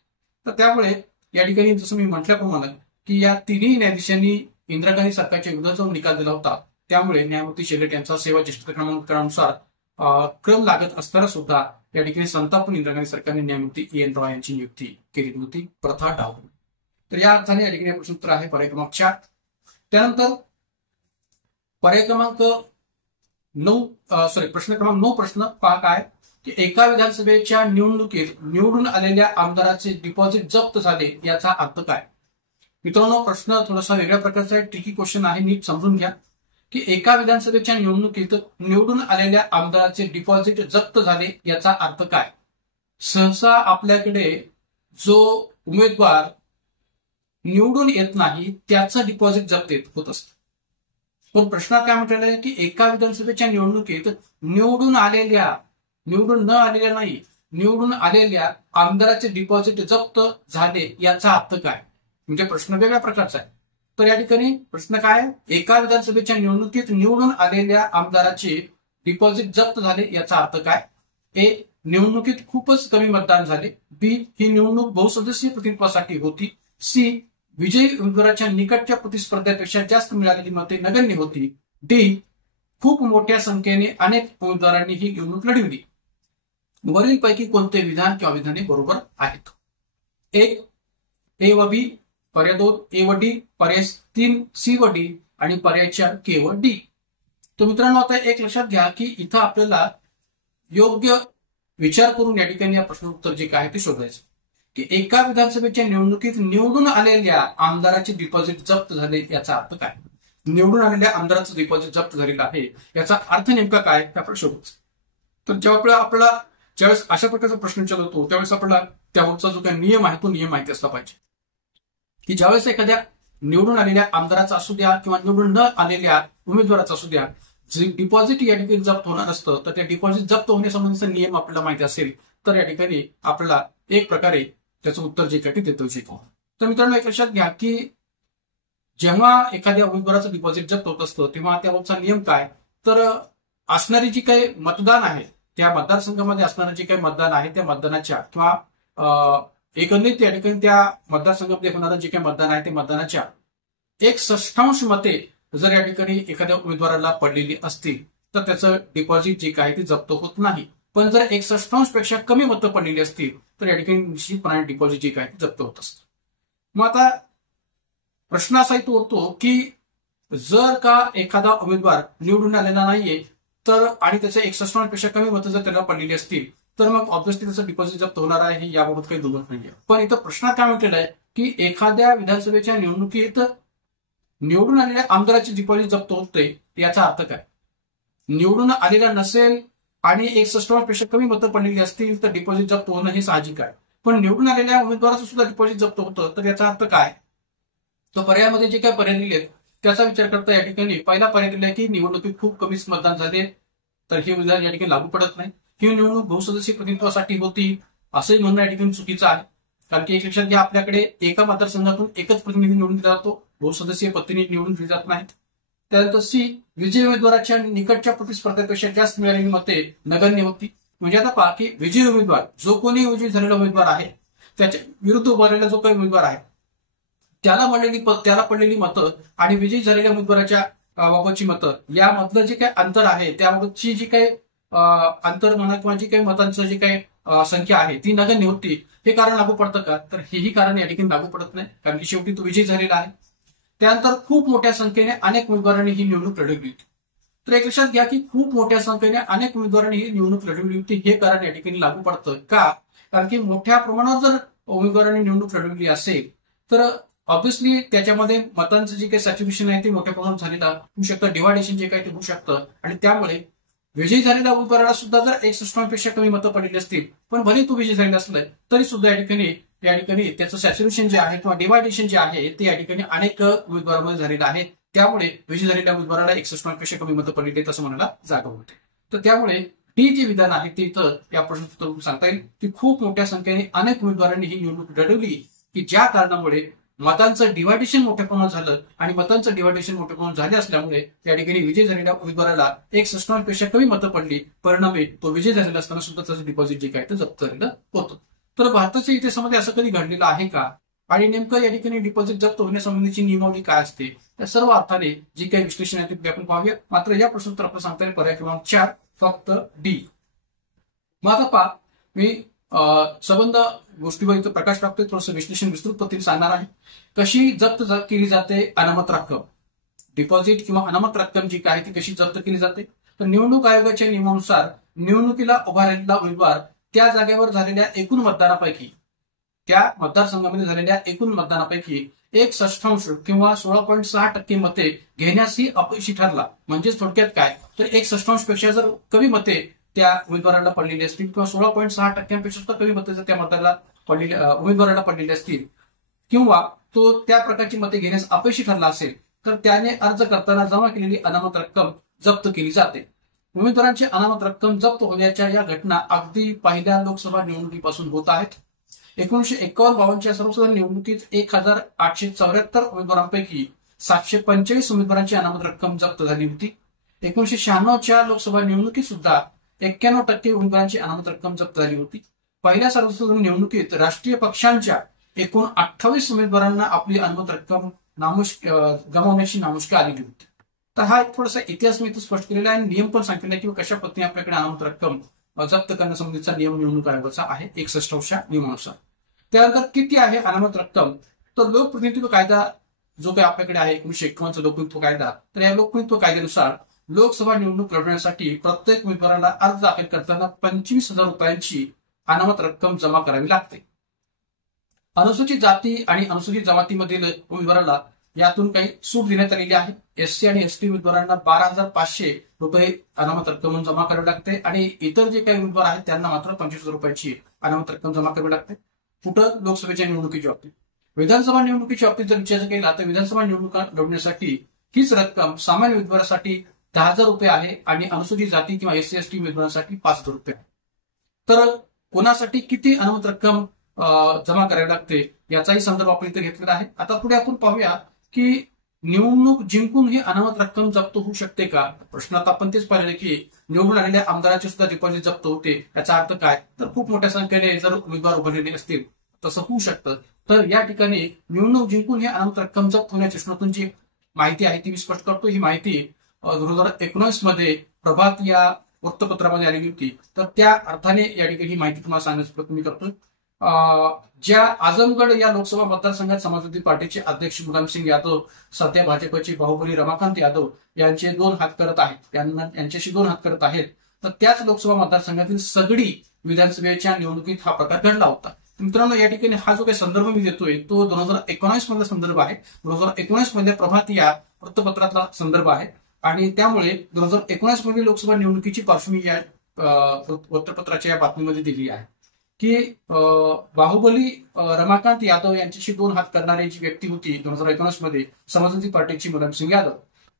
तर त्यामुळे या ठिकाणी जसं मी म्हटल्याप्रमाणे की या तिन्ही न्यायाधीशांनी इंदिरा गांधी सरकारच्या विरोधात जो निकाल दिला होता, त्यामुळे न्यायमूर्ती शेलट यांचा सेवा ज्येष्ठता क्रमांकानुसार क्रम लागत असताना सुद्धा या ठिकाणी संतापून इंदिरा गांधी सरकारने न्यायमूर्ती A.N. रॉय यांची नियुक्ती केलेली होती, प्रथा डावलून. तर या अर्थाने या ठिकाणी प्रश्न उत्तर आहे पर्याय क्रमांक 4. त्यानंतर पर्याय क्रमांक 9 प्रश्न क्रमांक 9 प्रश्न पहा काय, की एका विधानसभेच्या निवडणुकीत निवडून आलेल्या आमदाराचे डिपॉझिट जप्त झाले याचा अर्थ काय? मित्रांनो, प्रश्न थोडासा वेगळ्या प्रकारचा ट्रिकी क्वेश्चन आहे, नीट समजून घ्या. की एका विधानसभेच्या निवडणुकीत निवडून आलेल्या आमदाराचे डिपॉझिट जप्त झाले याचा अर्थ काय? सहसा आपल्याकडे जो उमेदवार निवडून येत नाही त्याचं डिपॉझिट जप्त होत असतं. पण प्रश्नात काय म्हटलेलं आहे की एका विधानसभेच्या निवडणुकीत निवडून न आलेल्या नाही, निवडून आलेल्या आमदाराचे डिपॉझिट जप्त झाले याचा अर्थ काय? म्हणजे प्रश्न वेगळ्या प्रकारचा आहे. तर या ठिकाणी प्रश्न काय, एका विधानसभेच्या निवडणुकीत निवडून आलेल्या आमदाराचे डिपॉझिट जप्त झाले याचा अर्थ काय? ए, निवडणुकीत खूपच कमी मतदान झाले. बी, ही निवडणूक बहुसदस्यीय प्रतिनिधित्वासाठी होती. सी, विजयी उमेदवाराच्या निकटच्या प्रतिस्पर्ध्यापेक्षा जास्त मिळालेली मते नगण्य होती. डी, खूप मोठ्या संख्येने अनेक उमेदवारांनी ही निवडणूक लढविली. वरीलपैकी कोणते विधान किंवा विधाने बरोबर आहेत? 1 ए व बी, पर्याय 2 ए व डी, पर्याय 3 सी व डी आणि पर्याय 4 के व डी. तर मित्रांनो, आता एक लक्षात घ्या की इथं आपल्याला योग्य विचार करून या ठिकाणी या प्रश्न उत्तर जे काय ते शोधायचं, की एका विधानसभेच्या निवडणुकीत निवडून आलेल्या आमदाराचे डिपॉझिट जप्त झाले याचा अर्थ काय? निवडून आलेल्या आमदाराचं डिपॉझिट जप्त झालेलं आहे याचा अर्थ नेमका काय हे आपण शोधायचं. तर जेव्हा आपल्याला ज्यावेळेस अशा प्रकारचा प्रश्न विचारतो त्यावेळेस आपल्याला त्यावरचा जो काही नियम आहे तो नियम माहिती असला पाहिजे, की ज्यावेळेस एखाद्या निवडून आलेल्या आमदाराचा असू द्या किंवा निवडून न आलेल्या उमेदवाराचा असू द्या, जे डिपॉझिट या ठिकाणी जप्त होणार असतं, तर त्या डिपॉझिट जप्त होण्यासंबंधीचा नियम आपल्याला माहिती असेल तर या ठिकाणी आपल्याला एक प्रकारे त्याचं उत्तर जे काही देतो शकतो. तर मित्रांनो, एक लक्षात घ्या की जेव्हा एखाद्या उमेदवाराचं डिपॉझिट जप्त होत असतं तेव्हा त्यावरचा नियम काय, तर असणारी जी काही मतदान आहे त्या मतदारसंघामध्ये असणारं जे काही मतदान आहे त्या मतदानाच्या किंवा एकंदरीत या ठिकाणी त्या मतदारसंघामध्ये होणारं जे काही मतदान आहे ते मतदानाच्या 1/6 मते जर या ठिकाणी एखाद्या उमेदवाराला पडलेली असतील तर त्याचं डिपॉझिट जे काय ते जप्त होत नाही. पण जर 1/6 पेक्षा कमी मतं पडलेली असतील तर या ठिकाणी निश्चितपणे डिपॉझिट जे काय जप्त होत असतं. मग आता प्रश्न असा येतो उरतो की जर का एखादा उमेदवार निवडून आलेला नाहीये तर आणि त्याचे 1/6 पेक्षा कमी मतं जर त्याला पडलेली असतील तर मग ऑब्व्हियसली त्याचं डिपॉझिट जप्त होणार आहे, याबाबत काही दुमत नाहीये. पण इथं प्रश्नात काय म्हटलेलं आहे की एखाद्या विधानसभेच्या निवडणुकीत निवडून आलेल्या आमदाराचे डिपॉझिट जप्त होते याचा अर्थ काय? निवडून आलेला नसेल आणि 1/6 पेक्षा कमी मतं पडलेली असतील तर डिपॉझिट जप्त होणं हे साहजिक आहे. पण निवडून आलेल्या उमेदवाराचं सुद्धा डिपॉझिट जप्त होतं तर याचा अर्थ काय? तर पर्यायामध्ये जे काही पर्याय दिलेत त्याचा विचार करता या ठिकाणी पहिला पर्याय दिलाय की निवडणुकीत खूप कमीच मतदान झाले तर हे विधान या ठिकाणी लागू पडत नाही. ही निवडणूक बहुसदस्यीय प्रतिनिधित्वासाठी होती असंही म्हणणं या ठिकाणी चुकीचं आहे. कारण की एक लक्षात घ्या, आपल्याकडे एका मतदारसंघातून एकच प्रतिनिधी निवडून दिला जातो, बहुसदस्यीय प्रतिनिधी निवडून दिली जात नाहीत. त्यानंतर सी, विजयी उमेदवाराच्या निकटच्या प्रतिस्पर्ध्यापेक्षा जास्त मिळालेली मते नगण्य होती. म्हणजे आता पहा की विजयी उमेदवार, जो कोणी विजयी झालेला उमेदवार आहे त्याच्या विरुद्ध उभारलेला जो काही उमेदवार आहे त्याला पडलेली मतं आणि विजयी झालेल्या उमेदवाराच्या बाबतची मतं यामधलं जे काही अंतर आहे त्याबाबतची जी काही अंतर म्हणा किंवा जी काही मतांचं जी काही संख्या आहे ती नगण्य होती. हे कारण लागू पडतं का? तर हेही कारण या ठिकाणी लागू पडत नाही, कारण की शेवटी तो विजयी झालेला आहे. त्यानंतर खूप मोठ्या संख्येने अनेक उमेदवारांनी ही निवडणूक लढवली होती. तर एक लक्षात घ्या की खूप मोठ्या संख्येने अनेक उमेदवारांनी ही निवडणूक लढवली होती हे कारण या ठिकाणी लागू पडतं का? कारण की मोठ्या प्रमाणावर जर उमेदवारांनी निवडणूक लढवली असेल तर ऑब्व्हियसली त्याच्यामध्ये मतांचं जे काही सॅच्युरेशन आहे ते मोठ्या प्रमाणात झालेलं होऊ शकतं, डिव्हायडेशन जे काही ते होऊ शकतं आणि त्यामुळे विजयी झालेल्या उमेदवाराला सुद्धा जर 61 पेक्षा कमी मतं पडलेली असतील, पण भले तो विजयी झालेला असलाय तरी सुद्धा या ठिकाणी त्याचं सॅच्युरेशन जे आहे किंवा डिव्हायडेशन जे आहे ते या ठिकाणी अनेक उमेदवारांमध्ये झालेलं आहे. त्यामुळे विजयी झालेल्या उमेदवाराला 61 पेक्षा कमी मतं पडलेली आहेत असं म्हणायला जागा होते. तर त्यामुळे ही जी विधान आहे ते इथं या प्रश्नात सांगता येईल की खूप मोठ्या संख्येने अनेक उमेदवारांनी ही निवडणूक लढवली की ज्या कारणामुळे मतांचं डिव्हायडेशन मोठ्या प्रमाणात झालं आणि मतांचं डिव्हायडेशन मोठ्या प्रमाणात झाले असल्यामुळे या ठिकाणी विजय झालेल्या उमेदवाराला 61 पेक्षा कमी मतं पडली. परिणामी तो विजय झालेला असताना सुद्धा त्याचं डिपॉझिट जे काय ते जप्त झालेलं होतं. तर भारताच्या इतिहासामध्ये असं कधी घडलेलं आहे का आणि नेमकं या ठिकाणी डिपॉझिट जप्त होण्यासंबंधीची नियमावली काय असते त्या सर्व अर्थाने जे काही विश्लेषण आहे ते आपण पाहूया. मात्र या प्रश्नोत्तर आपण सांगता येईल पर्याय क्रमांक 4 फक्त डी. मग आता पहा मी संबंध गोष्टीवर इथं प्रकाश टाकतोय, थोडंसं विश्लेषण विस्तृत पद्धतीने सांगणार आहे. कशी जप्त केली जाते अनामत रक्कम, डिपॉझिट किंवा अनामत रक्कम जी काय ती कशी जप्त केली जाते? तर निवडणूक आयोगाच्या नियमानुसार निवडणुकीला उभा राहिलेला उमेदवार त्या जागेवर झालेल्या एकूण मतदानापैकी, त्या मतदारसंघामध्ये झालेल्या एकूण मतदानापैकी 1/6 किंवा 16.6% मते घेण्यासही अपयशी ठरला. म्हणजेच थोडक्यात काय तर 1/6 पेक्षा जर कमी मते त्या उमेदवाराला पडलेली असतील किंवा 16.6% सुद्धा कमी मते जर त्या उमेदवाराला पडलेली असतील किंवा तो त्या प्रकारची मते घेण्यास अपयशी ठरला असेल तर त्याने अर्ज करताना जमा केलेली अनामत रक्कम जप्त केली जाते. उमेदवारांची अनामत रक्कम जप्त होण्याच्या या घटना अगदी पहिल्या लोकसभा निवडणुकीपासून होत आहेत. 1951-52च्या सर्वसाधारण निवडणुकीत 1874 उमेदवारांपैकी 745 उमेदवारांची अनामत रक्कम जप्त झाली होती. 1996च्या लोकसभा निवडणुकीत सुद्धा 91% उमेदवारांची अनामत रक्कम जप्त झाली होती. पहिल्या सर्वसाधारण निवडणुकीत राष्ट्रीय पक्षांच्या एकूण 28 उमेदवारांना आपली अनामत रक्कम गमावण्याची नामुष्की आलेली होती. तर हा एक थोडासा इतिहास मी इथं स्पष्ट केलेला आहे आणि नियम पण सांगितलेला आहे किंवा कशा पद्धतीने आपल्याकडे अनामत रक्कम जप्त करण्यासंबंधीचा नियम निवडणूक आयोगाचा आहे 61 नियमानुसार. त्यानंतर किती आहे अनामत रक्कम? तर लोकप्रतिनिधित्व कायदा जो काही आपल्याकडे आहे 1951चा लोकप्रतिनिधित्व कायदा, तर या लोकप्रतिनिधित्व कायद्यानुसार लोकसभा निवडणूक लढवण्यासाठी प्रत्येक उमेदवाराला अर्ज दाखल करताना 25,000 रुपयांची अनामत रक्कम जमा करावी लागते. अनुसूचित जाती आणि अनुसूचित जमातीमधील उमेदवाराला यातून काही सूट देण्यात आलेली आहे. एससी आणि एसटी उमेदवारांना 12,500 रुपये अनामत रक्कम जमा करावी लागते आणि इतर जे काही उमेदवार आहेत त्यांना मात्र 25,000 रुपयांची अनामत रक्कम जमा करावी लागते. कुठं? लोकसभेच्या निवडणुकीच्या बाबतीत. विधानसभा निवडणुकीच्या बाबतीत जर विचार केला तर विधानसभा निवडणुका लढवण्यासाठी हीच रक्कम सामान्य उमेदवारासाठी 10,000 रुपये आहे आणि अनुसूचित जाती किंवा एससी एसटी उमेदवारांसाठी 5,000 रुपये आहे. तर कोणासाठी किती अनामत रक्कम जमा करावी लागते याचाही संदर्भ आपण इथे घेतलेला आहे. आता पुढे आपण पाहूया की निवडणूक जिंकून ही अनामत रक्कम जप्त होऊ शकते का? प्रश्नात आपण तेच पाहिले की निवडून आलेल्या आमदारांचे सुद्धा डिपॉझिट जप्त होते. याचा अर्थ काय? तर खूप मोठ्या संख्येने जर उमेदवार उभारलेले असतील तसं होऊ शकतं. तर या ठिकाणी निवडणूक जिंकून ही अनामत रक्कम जप्त होण्याच्या प्रश्नातून जी माहिती आहे ती मी स्पष्ट करतो. ही माहिती 2019 मध्ये प्रभात या वृत्तपत्रामध्ये आलेली होती. तर त्या अर्थाने या ठिकाणी ही माहिती तुम्हाला सांगण्याचा प्रयत्न मी करतोय. ज्या आजमगड या लोकसभा मतदारसंघात समाजवादी पार्टीचे अध्यक्ष मुलायम सिंग यादव सध्या भाजपचे बाहुबली रमाकांत यादव यांचे 2 हात करत आहेत, यांच्याशी 2 हात करत आहेत, तर त्याच लोकसभा मतदारसंघातील सगळी विधानसभेच्या निवडणुकीत हा प्रकार घडला होता. मित्रांनो, या ठिकाणी हा जो काही संदर्भ मी देतोय तो 2019 मधला संदर्भ आहे. 2019 मध्ये प्रभात या वृत्तपत्रातला संदर्भ आहे आणि त्यामुळे 2019 मध्ये लोकसभा निवडणुकीची पार्श्वभूमी या वृत्तपत्राच्या या बातमीमध्ये दिली आहे की बाहुबली रमाकांत यादव यांच्याशी 2 हात करणारी जी व्यक्ती होती 2019 मध्ये समाजवादी पार्टीची मुलायम सिंग यादव.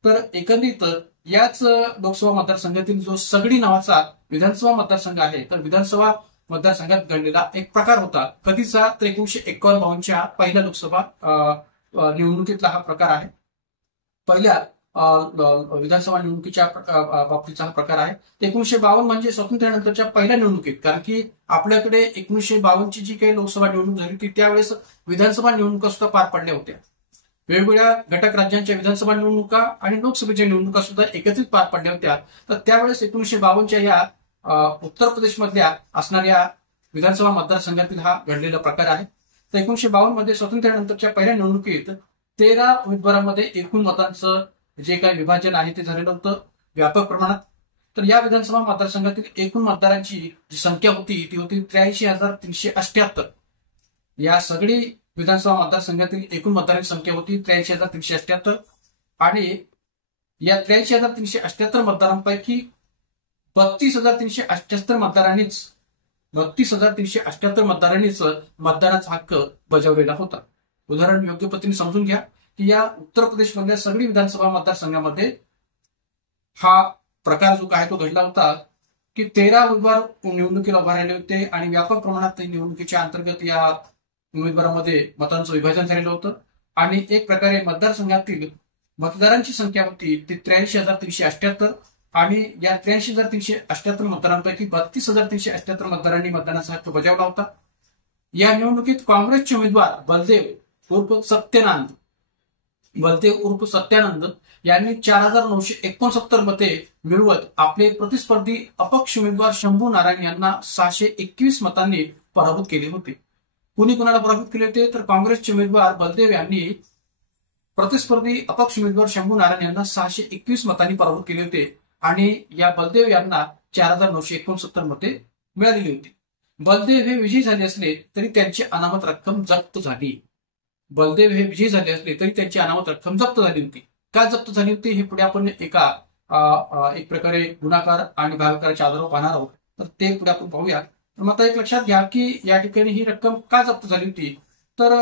तर एकंदरीत याच लोकसभा मतदारसंघातील जो सगडी नावाचा विधानसभा मतदारसंघ आहे, तर विधानसभा मतदारसंघात घडलेला एक प्रकार होता. कधीचा? तर 1951-52च्या पहिल्या लोकसभा निवडणुकीतला हा प्रकार आहे. पहिल्या विधानसभा निवडणुकीच्या बाबतीचा हा प्रकार आहे. 1952 म्हणजे स्वातंत्र्यानंतरच्या पहिल्या निवडणुकीत, कारण की आपल्याकडे 1952ची जी काही लोकसभा निवडणूक झाली होती त्यावेळेस विधानसभा निवडणुका सुद्धा पार पडल्या होत्या. वेगवेगळ्या घटक राज्यांच्या विधानसभा निवडणुका आणि लोकसभेच्या निवडणुका सुद्धा एकत्रित पार पडल्या होत्या. तर त्यावेळेस 1952च्या या उत्तर प्रदेशमधल्या असणाऱ्या विधानसभा मतदारसंघातील हा घडलेला प्रकार आहे. तर 1952 मध्ये स्वातंत्र्यानंतरच्या पहिल्या निवडणुकीत 13 उमेदवारांमध्ये एकूण मतांचं जे काही विभाजन आहे ते झालेलं होतं व्यापक प्रमाणात. तर या विधानसभा मतदारसंघातील एकूण मतदारांची जी संख्या होती ती होती 83,378. या सगळी विधानसभा मतदारसंघातील एकूण मतदारांची संख्या होती 83,378 आणि या 83,378 मतदारांपैकी 32,378 मतदारांनीच मतदानाचा हक्क बजावलेला होता. उदाहरण योग्य पद्धतीने समजून घ्या की या उत्तर प्रदेशमधल्या सगळी विधानसभा मतदारसंघामध्ये हा प्रकार जो काय तो घडला होता की 13 उमेदवार निवडणुकीला उभा राहिले होते आणि व्यापक प्रमाणात निवडणुकीच्या अंतर्गत या उमेदवारांमध्ये मतांचं विभाजन झालेलं होतं आणि एक प्रकारे मतदारसंघातील मतदारांची संख्या होती ती 83,378 आणि या 83,378 मतदारांपैकी 32,378 मतदारांनी मतदानाचा हक्क बजावला होता. या निवडणुकीत काँग्रेसचे उमेदवार बलदेव उर्फ सत्यानंद यांनी 4,969 मते मिळवत आपले प्रतिस्पर्धी अपक्ष उमेदवार शंभू नारायण यांना 621 मतांनी पराभूत केले होते. कुणी कुणाला पराभूत केले होते तर काँग्रेसचे उमेदवार बलदेव यांनी प्रतिस्पर्धी अपक्ष उमेदवार शंभू नारायण यांना 621 मतांनी पराभूत केले होते आणि या बलदेव यांना 4,969 मते मिळालेली होती. बलदेव हे विजयी झाले असले तरी त्यांची अनामत रक्कम जप्त झाली. होती. का जप्त झाली होती हे पुढे आपण एक प्रकारे गुणाकार आणि भागाकाराच्या आधारावर पाहणार आहोत. तर ते पुढे आपण पाहूया. तर मग आता एक लक्षात घ्या की या ठिकाणी ही रक्कम का जप्त झाली होती. तर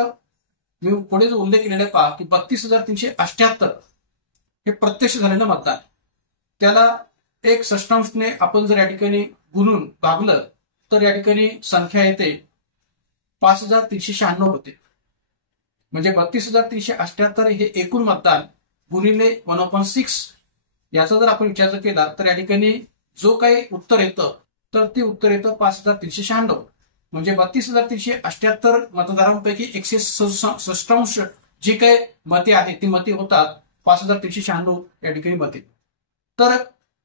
मी पुढे जो उल्लेख केलेला पहा की 32,378 हे प्रत्यक्ष झालेलं मतदान. त्याला 1/6ने आपण जर या ठिकाणी गुणून भागलं तर या ठिकाणी संख्या येते 5,396 होते. म्हणजे 32,378 हे एकूण मतदान गुणिले 1/6 याचा जर आपण विचार केला तर या ठिकाणी जो काही उत्तर येतं तर ते उत्तर येतं 5,396. म्हणजे 32,378 मतदारांपैकी 166 जी काही मते आहेत ती मते होतात 5,396 या ठिकाणी मते. तर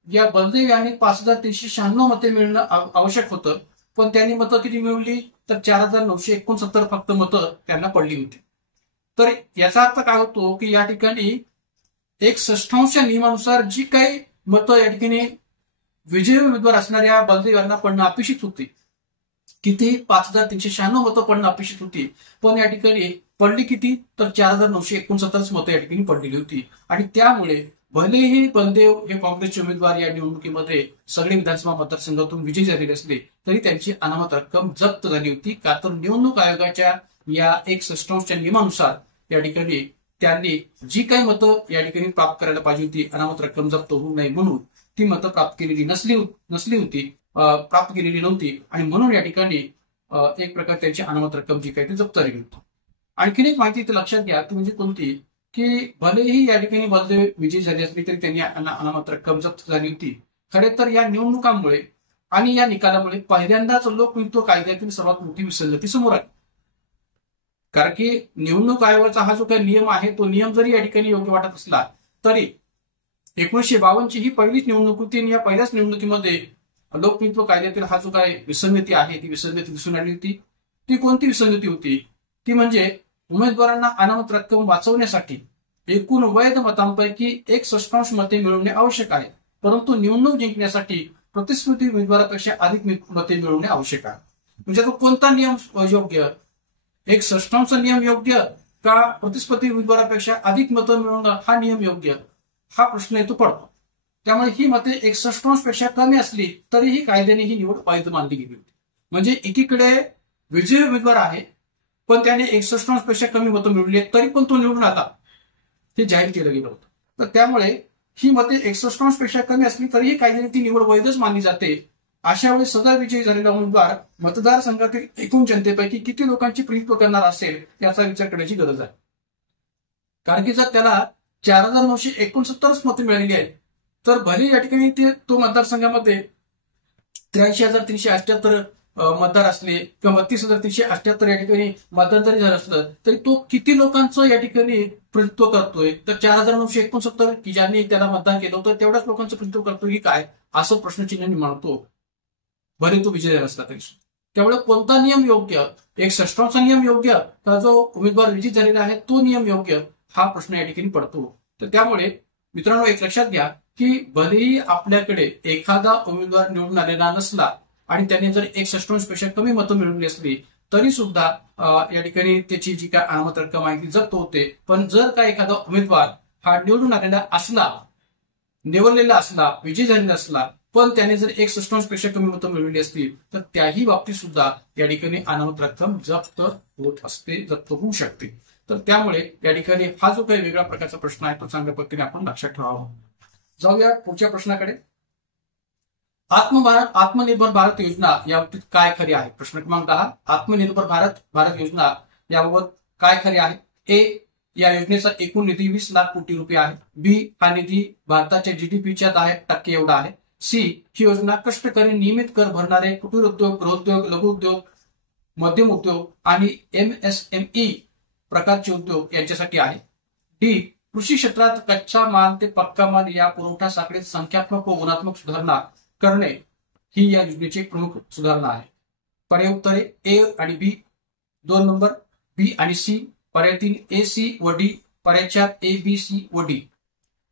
या बलदेव यांनी 5,396 मते मिळणं आवश्यक होतं पण त्यांनी मतं किती मिळवली तर 4,969 फक्त मतं त्यांना पडली होती. तर याचा अर्थ काय होतो की या ठिकाणी 1/6 नियमानुसार जी काही मतं या ठिकाणी विजयी उमेदवार असणाऱ्या बलदेव यांना पडणं अपेक्षित होती किती 5,396 मतं पडणं अपेक्षित होती पण या ठिकाणी पडली किती तर 4,969 मतं या ठिकाणी पडलेली होती. आणि त्यामुळे भलेही बलदेव हे काँग्रेसचे उमेदवार या निवडणुकीमध्ये सगळे विधानसभा मतदारसंघातून विजयी झालेले असले तरी त्यांची अनामत रक्कम जप्त झाली होती. का तर निवडणूक आयोगाच्या या 1/6 नियमानुसार या ठिकाणी त्यांनी जी काही मतं या ठिकाणी प्राप्त करायला पाहिजे होती अनामत रक्कम जप्त होऊ नये म्हणून ती मतं प्राप्त केलेली नव्हती आणि म्हणून या ठिकाणी एक प्रकारे त्यांची अनामत रक्कम जी काही ती जप्त झाली होती. आणखीन एक माहिती इथे लक्षात घ्या ती म्हणजे कोणती की भलेही या ठिकाणी बलदेव विजयी झाले असले तरी त्यांनी अनामत रक्कम जप्त झाली होती. खरे तर या निवडणुकांमुळे आणि या निकालामुळे पहिल्यांदाच लोकहित कायद्यातील सर्वात मोठी विसंगती समोर आली. कारण की निवडणूक आयोगाचा हा जो काही नियम आहे तो नियम जरी या ठिकाणी योग्य वाटत असला तरी 1952 ही पहिलीच निवडणूक होती आणि या पहिल्याच निवडणुकीमध्ये लोकहित कायद्यातील हा जो काही विसंगती आहे ती विसंगती दिसून आली होती. ती कोणती विसंगती होती ती म्हणजे उमेदवारांना अनामत रक्कम वाचवण्यासाठी एकूण वैध मतांपैकी 1/6 मते मिळवणे आवश्यक आहे परंतु निवडणूक जिंकण्यासाठी प्रतिस्पर्धी उमेदवारापेक्षा अधिक मते मिळवणे आवश्यक आहे. म्हणजे तो कोणता नियम योग्य 1/6 नियम योग्य का प्रतिस्पर्धी उमेदवारापेक्षा अधिक मतं मिळवणं हा नियम योग्य हा प्रश्न येतो पडतो. त्यामुळे ही मते 1/6 पेक्षा कमी असली तरीही कायद्याने ही निवड वैध मानली गेली होती. म्हणजे एकीकडे विजयी उमेदवार आहे पण त्याने 1/6 पेक्षा कमी मतं मिळवली तरी पण तो निवडून आला हे जाहीर केलं गेलं होतं. तर त्यामुळे ही मते 1/6 पेक्षा कमी असली तरीही कायद्याने ती निवड वैधच मानली जाते. अशा वेळी सदर विजयी झालेला उमेदवार मतदारसंघातील एकूण जनतेपैकी किती लोकांची प्रतिनिधित्व करणार असेल याचा विचार करण्याची गरज आहे. कारण की जर त्याला 4,969 मतं मिळालेली आहेत तर भले या ठिकाणी तो मतदारसंघामध्ये 83,378 मतदार असले किंवा 32,378 या ठिकाणी मतदान जरी झालं असलं तरी तो किती लोकांचं या ठिकाणी प्रतिनिधित्व करतोय तर 4,969 की ज्यांनी त्याला मतदान केलं होतं तेवढ्याच लोकांचं प्रतिनिधित्व करतोय की काय असं प्रश्नचिन्ह निर्माण होतो भले तो विजय झाला असला तरी. त्यामुळे कोणता नियम योग्य 1/6 नियम योग्य का जो उमेदवार विजयी झालेला आहे तो नियम योग्य हा प्रश्न या ठिकाणी पडतो. तर त्यामुळे मित्रांनो एक लक्षात घ्या की भलेही आपल्याकडे एखादा उमेदवार निवडून आलेला नसला आणि त्याने जर 61 पेक्षा कमी मतं मिळवली असली तरी सुद्धा या ठिकाणी त्याची जी काय अनामत रक्कम आहे ती जप्त होते. पण जर का एखादा उमेदवार हा निवडून आलेला असला, निवडलेला असला, विजयी झालेला असला, पण त्याने जर 61 पेक्षा कमी मतं मिळवली असतील तर त्याही बाबतीत सुद्धा या ठिकाणी अनामत रक्कम जप्त होत असते, जप्त होऊ शकते. तर त्यामुळे या ठिकाणी हा जो काही वेगळा प्रकारचा प्रश्न आहे तो चांगल्या पद्धतीने आपण लक्षात ठेवावा. जाऊया पुढच्या प्रश्नाकडे. आत्मनिर्भर भारत योजना याबाबतीत काय खरे आहे? प्रश्न क्रमांक 10. आत्मनिर्भर भारत योजना याबाबत काय खरे आहे? ए, या योजनेचा एकूण निधी 20 लाख कोटी रुपये आहे. बी, हा निधी भारताच्या जीडीपीच्या 10% एवढा आहे. सी, ही योजना कष्टकरी नियमित कर भरणारे कुटीर उद्योग, गृहोद्योग, लघु उद्योग, मध्यम उद्योग आणि MSME प्रकारचे उद्योग यांच्यासाठी आहे. डी, कृषी क्षेत्रात कच्चा माल ते पक्का माल या पुरवठा साखळीत संख्यात्मक व गुणात्मक सुधारणा करणे ही या योजनेची एक प्रमुख सुधारणा आहे. पर्याय उत्तरे ए आणि बी. 2 नंबर बी आणि सी. पर्याय 3 ए, सी व डी. पर्याय 4 ए, बी, सी व डी.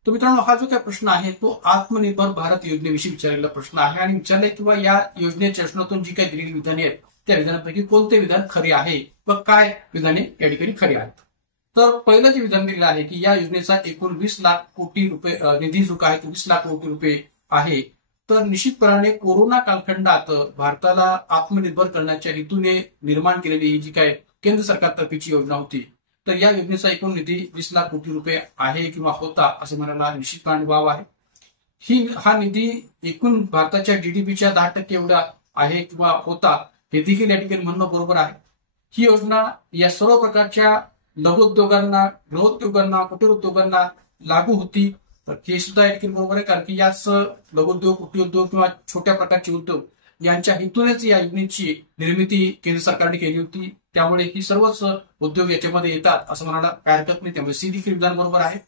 तर मित्रांनो हा जो काही प्रश्न आहे तो आत्मनिर्भर भारत योजनेविषयी विचारलेला प्रश्न आहे आणि विचारले किंवा या योजनेच्या रचनातून जी काही दिलेली विधाने आहेत त्या विधानांपैकी कोणते विधान खरे आहे व काय विधाने या ठिकाणी खरी आहेत. तर पहिलं जे विधान दिलेलं आहे की या योजनेचा एकूण 20 लाख कोटी रुपये निधी जो काय तो 20 लाख कोटी रुपये आहे. तर निश्चितपणाने कोरोना कालखंडात भारताला आत्मनिर्भर करण्याच्या हेतूने निर्माण केलेली ही जी काय केंद्र सरकारतर्फेची योजना होती तर या योजनेचा एकूण निधी 20 लाख कोटी रुपये आहे किंवा होता असं म्हणायला निश्चितपणे वाव आहे. हा निधी एकूण भारताच्या जीडीपीच्या 10% एवढा आहे किंवा होता हे देखील या ठिकाणी म्हणणं बरोबर आहे. ही योजना या सर्व प्रकारच्या लघु उद्योगांना, गृहोद्योगांना, कुटीर उद्योगांना लागू होती. तर हे सुद्धा या ठिकाणी बरोबर आहे कारण की याच लघु उद्योग, कुटीर उद्योग किंवा छोट्या प्रकारचे उद्योग यांच्या हेतूनच या योजनेची निर्मिती केंद्र सरकारने केली होती. त्यामुळे ही सर्वच उद्योग याच्यामध्ये येतात असं म्हणायला काय हरकत नाही. त्यामुळे सी देखील विधान बरोबर आहे.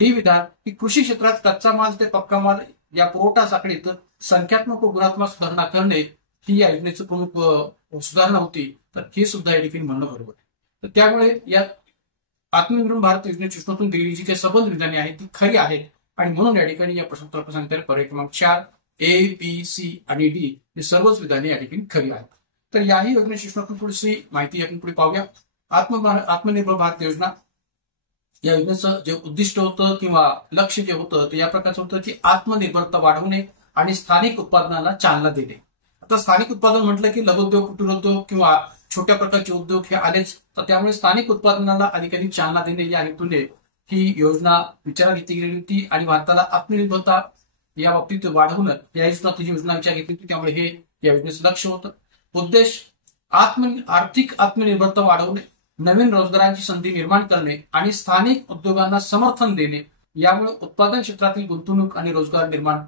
डी विधान की कृषी क्षेत्रात कच्चा माल ते पक्का माल या पुरवठा साखळीत संख्यात्मक व गुणात्मक सुधारणा करणे ही या योजनेची प्रमुख सुधारणा होती. तर हे सुद्धा या ठिकाणी म्हणणं बरोबर आहे. तर त्यामुळे या आत्मनिर्भर भारत योजनेच्या रचनेतून दिलेली जी काही सबंध विधाने आहेत ती खरी आहेत आणि म्हणून या ठिकाणी या प्रश्नोत्तर सांगितलेले पर्याय क्रमांक 4 ए, बी, सी आणि डी हे सर्वच विधाने या ठिकाणी खरी आहेत. तर याही योजनेची थोडीशी माहिती आपण पुढे पाहूया. आत्मनिर्भर भारत योजना या योजनेचं जे उद्दिष्ट होतं किंवा लक्ष्य जे होतं ते या प्रकारचं होतं की आत्मनिर्भरता वाढवणे आणि स्थानिक उत्पादनाला चालना देणे. आता स्थानिक उत्पादन म्हटलं की लघुउद्योग, कुटीरोद्योग किंवा छोट्या प्रकारचे उद्योग हे आलेच. तर त्यामुळे स्थानिक उत्पादनाला अधिकाधिक चालना देणे या हेतूने ही योजना विचारात घेतली गेली होती आणि भारताला आत्मनिर्भरता या बाबतीत वाढवणं या योजना विचार घेतली होती. त्यामुळे हे या योजनेचं लक्ष होतं. उद्देश आर्थिक आत्मनिर्भरता वाढवणे, नवीन रोजगारांची संधी निर्माण करणे आणि स्थानिक उद्योगांना समर्थन देणे. यामुळे उत्पादन क्षेत्रातील गुंतवणूक आणि रोजगार निर्माण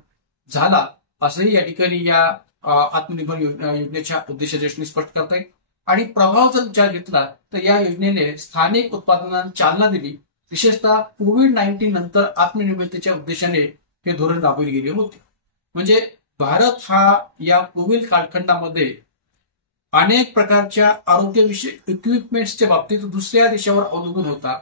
झाला असंही या ठिकाणी या आत्मनिर्भर योजनेच्या उद्देशाच्या स्पष्ट करता येईल. आणि प्रभाव जर विचार घेतला तर या योजनेने स्थानिक उत्पादनांना चालना दिली. विशेषतः कोविड-19 नंतर आत्मनिर्भरतेच्या उद्देशाने हे धोरण राबवले गेले होते. म्हणजे भारत हा या कोविड कालखंडामध्ये अनेक प्रकारच्या आरोग्यविषयक इक्विपमेंट्सच्या बाबतीत दुसऱ्या देशावर अवलंबून होता.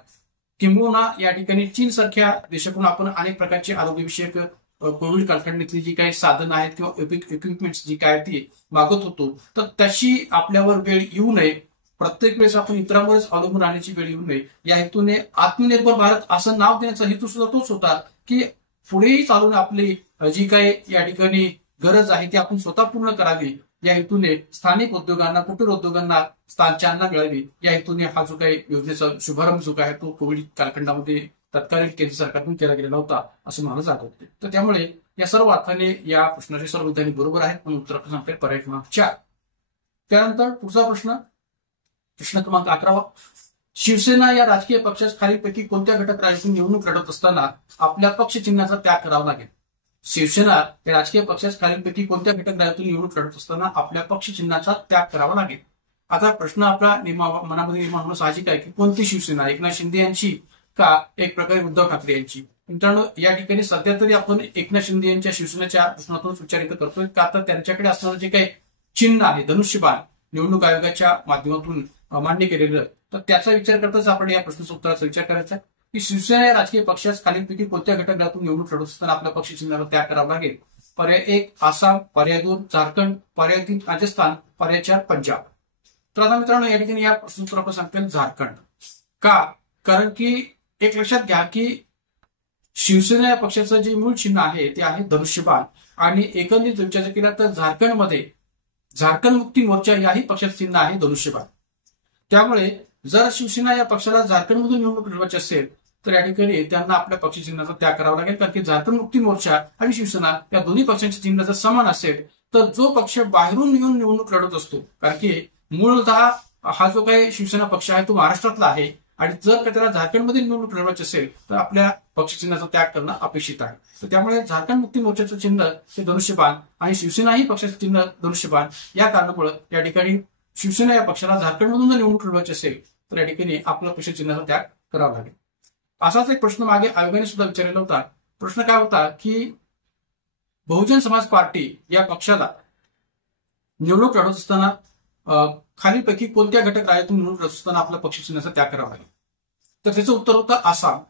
किंबहुना या ठिकाणी चीन सारख्या देशाकडून आपण अनेक प्रकारचे आरोग्यविषयक कोविड कालखंडातली जी काही साधनं आहेत किंवा इक्विपमेंट्स जी काय ती मागत होतो. तर तशी आपल्यावर वेळ येऊ नये, प्रत्येक वेळेस आपण इतरांवरच अवलंबून राहण्याची वेळ येऊ नये या हेतूने आत्मनिर्भर भारत असं नाव देण्याचा हेतू सुद्धा तोच होता की पुढेही चालून आपली जी काही या ठिकाणी गरज आहे ती आपण स्वतः पूर्ण करावी या हेतूने स्थानिक उद्योगांना, कुटीर उद्योगांना चालना मिळावी या हेतूने हा जो काही योजनेचा शुभारंभ जो आहे तो कोविड कालखंडामध्ये तत्कालीन केंद्र सरकारकडून केला गेलेला होता असं मला जात होते. तर त्यामुळे या सर्व अर्थाने या प्रश्नाचे सर्व विधाने बरोबर आहेत म्हणून उत्तर सांगते पर्याय क्रमांक 4. त्यानंतर पुढचा प्रश्न क्रमांक 11. शिवसेना या राजकीय पक्षास खालीलपैकी कोणत्या घटक राज्यातून निवडणूक लढत असताना आपल्या पक्ष चिन्हाचा त्याग करावा लागेल? शिवसेना या राजकीय पक्षास खालीलपैकी कोणत्या घटक राज्यातून निवडणूक लढत असताना आपल्या पक्ष चिन्हाचा त्याग करावा लागेल? आता प्रश्न आपला मनामध्ये निर्माण होणं साहजिक आहे की कोणती शिवसेना, एकनाथ शिंदे यांची का एक प्रकारे उद्धव ठाकरे यांची? मित्रांनो या ठिकाणी सध्या तरी आपण एकनाथ शिंदे यांच्या शिवसेनेच्या प्रश्नातूनच विचार करतोय का तर त्यांच्याकडे असणारं जे काही चिन्ह आहे धनुष्यबाण निवडणूक आयोगाच्या माध्यमातून मान्य केलेलं तर त्याचा विचार करताच आपण या प्रश्नाच्या उत्तराचा विचार करायचा. की शिवसेना या राजकीय पक्षास खालीलपैकी कोणत्या घटकातून निवडणूक लढवत असताना आपल्या पक्ष चिन्हाचा त्याग करावा लागेल? पर्याय 1 आसाम, पर्याय 2 झारखंड, पर्याय 3 राजस्थान, पर्याय 4 पंजाब. तर आता मित्रांनो या ठिकाणी या प्रश्नाचं आपण सांगता झारखंड. का? कारण की एक लक्षात घ्या की शिवसेना या पक्षाचं जे मूळ चिन्ह आहे ते आहे धनुष्यबाण आणि एकंदरीत विचार केला तर झारखंडमध्ये झारखंड मुक्ती मोर्चा याही पक्षाचं चिन्ह आहे धनुष्यबाण. त्यामुळे जर शिवसेना या पक्षाला झारखंडमधून निवडणूक लढवायची असेल तर या ठिकाणी त्यांना आपल्या पक्ष चिन्हाचा त्याग करावा लागेल. कारण की झारखंड मुक्ती मोर्चा आणि शिवसेना या दोन्ही पक्षांचे चिन्ह जर समान असेल तर जो पक्ष बाहेरून येऊन निवडणूक लढवत असतो, कारण की मूळतः हा जो काही शिवसेना पक्ष आहे तो महाराष्ट्रातला आहे आणि जर का त्याला झारखंडमध्ये निवडणूक लढवायची असेल तर आपल्या पक्ष चिन्हाचा त्याग करणं अपेक्षित आहे. तर त्यामुळे झारखंड मुक्ती मोर्चाचं चिन्ह हे धनुष्यबाण आणि शिवसेनाही पक्षाचं चिन्ह धनुष्यबाण या कारणामुळे या ठिकाणी शिवसेना या पक्षाला झारखंडमधून जर निवडणूक लढवायची असेल तर या ठिकाणी आपल्या पक्ष चिन्हाचा त्याग करावा लागेल. असाच एक प्रश्न मागे आयोगाने सुद्धा विचारलेला होता. प्रश्न काय होता की बहुजन समाज पार्टी या पक्षाला निवडणूक लढवत असताना खालीलपैकी कोणत्या घटक राज्यातून निवडणूक लढवत असताना आपल्या पक्ष चिन्हाचा त्याग करावा लागेल? तर त्याचं उत्तर होतं आसाम.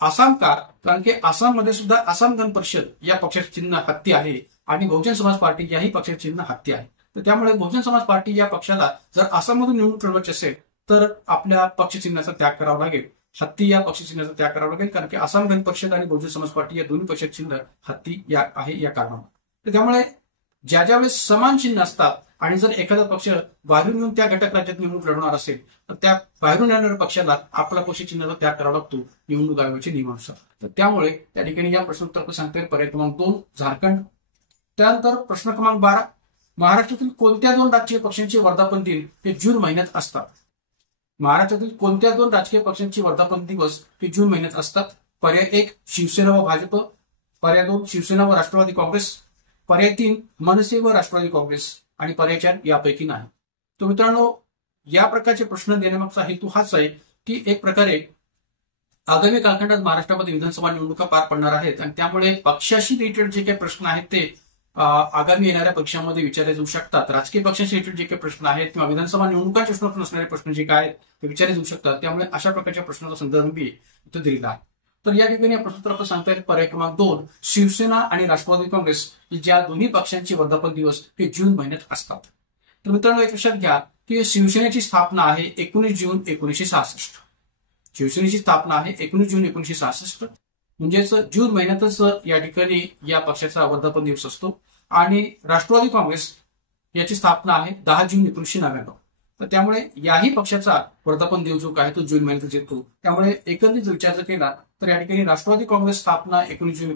आसाम का? कारण की आसाममध्ये सुद्धा आसाम गण परिषद या पक्षाचे चिन्ह हत्ती आहे आणि बहुजन समाज पार्टी याही पक्षाचे चिन्ह हत्ती आहे. तर त्यामुळे बहुजन समाज पार्टी या पक्षाला जर आसाममधून निवडणूक लढवायची असेल तर आपल्या पक्ष चिन्हाचा त्याग करावा लागेल. हत्ती या पक्ष चिन्हाचा त्याग करावा लागेल कारण की आसाम गण परिषद आणि बहुजन समाज पार्टी या दोन्ही पक्षाचे चिन्ह हत्ती या आहे या कारणामुळे. तर त्यामुळे ज्या वेळेस समान चिन्ह असतात आणि जर एखादा पक्ष बाहेरून येऊन त्या घटक राज्यात निवडणूक लढवणार असेल तर त्या बाहेरून येणाऱ्या पक्षाला आपला पक्ष चिन्हाचा त्याग करावा लागतो निवडणूक आयोगाच्या नियमानुसार. तर त्यामुळे त्या ठिकाणी या प्रश्नोत्तर सांगता येईल पर्याय क्रमांक 2 झारखंड. त्यानंतर प्रश्न क्रमांक 12 महाराष्ट्रातील कोणत्या 2 राजकीय पक्षांचे वर्धापन दिन हे जून महिन्यात असतात? महाराष्ट्रातील कोणत्या 2 राजकीय पक्षांचे वर्धापन दिवस हे जून महिन्यात असतात? पर्याय 1 शिवसेना व भाजप, पर्याय 2 शिवसेना व राष्ट्रवादी काँग्रेस, पर्याय 3 मनसे व राष्ट्रवादी काँग्रेस आणि पर्याय 4 यापैकी नाही. तर मित्रांनो या प्रकारचे प्रश्न देण्यामागचा हेतू हाच आहे की एक प्रकारे आगामी कालखंडात महाराष्ट्रामध्ये विधानसभा निवडणुका पार पडणार आहेत आणि त्यामुळे पक्षाशी रिलेटेड जे काही प्रश्न आहेत ते आगामी येणाऱ्या परीक्षांमध्ये विचारले जाऊ शकतात. राजकीय पक्षाशी रिलेटेड जे काही प्रश्न आहेत किंवा विधानसभा निवडणुकांच्या प्रश्न असणारे प्रश्न जे काय आहेत ते विचारले जाऊ शकतात. त्यामुळे अशा प्रकारच्या प्रश्नाचा संदर्भ मी इथं दिलेला आहे. तर या ठिकाणी या प्रश्नोत्तर सांगता येईल पर्याय क्रमांक 2 शिवसेना आणि राष्ट्रवादी काँग्रेस ज्या दोन्ही पक्षांचे वर्धापन दिवस हे जून महिन्यात असतात. तर मित्रांनो एक लक्षात घ्या की शिवसेनेची स्थापना आहे 19 जून 1966. शिवसेनेची स्थापना आहे 19 जून 1966 म्हणजेच जून महिन्यातच या ठिकाणी या पक्षाचा वर्धापन दिवस असतो आणि राष्ट्रवादी काँग्रेस याची स्थापना आहे 10 जून 1999. तर त्यामुळे याही पक्षाचा वर्धापन दिवस जो आहे तो जून महिन्यातच येतो. त्यामुळे एकंदरीत विचार जर केला तर या ठिकाणी राष्ट्रवादी काँग्रेस स्थापना 19 जून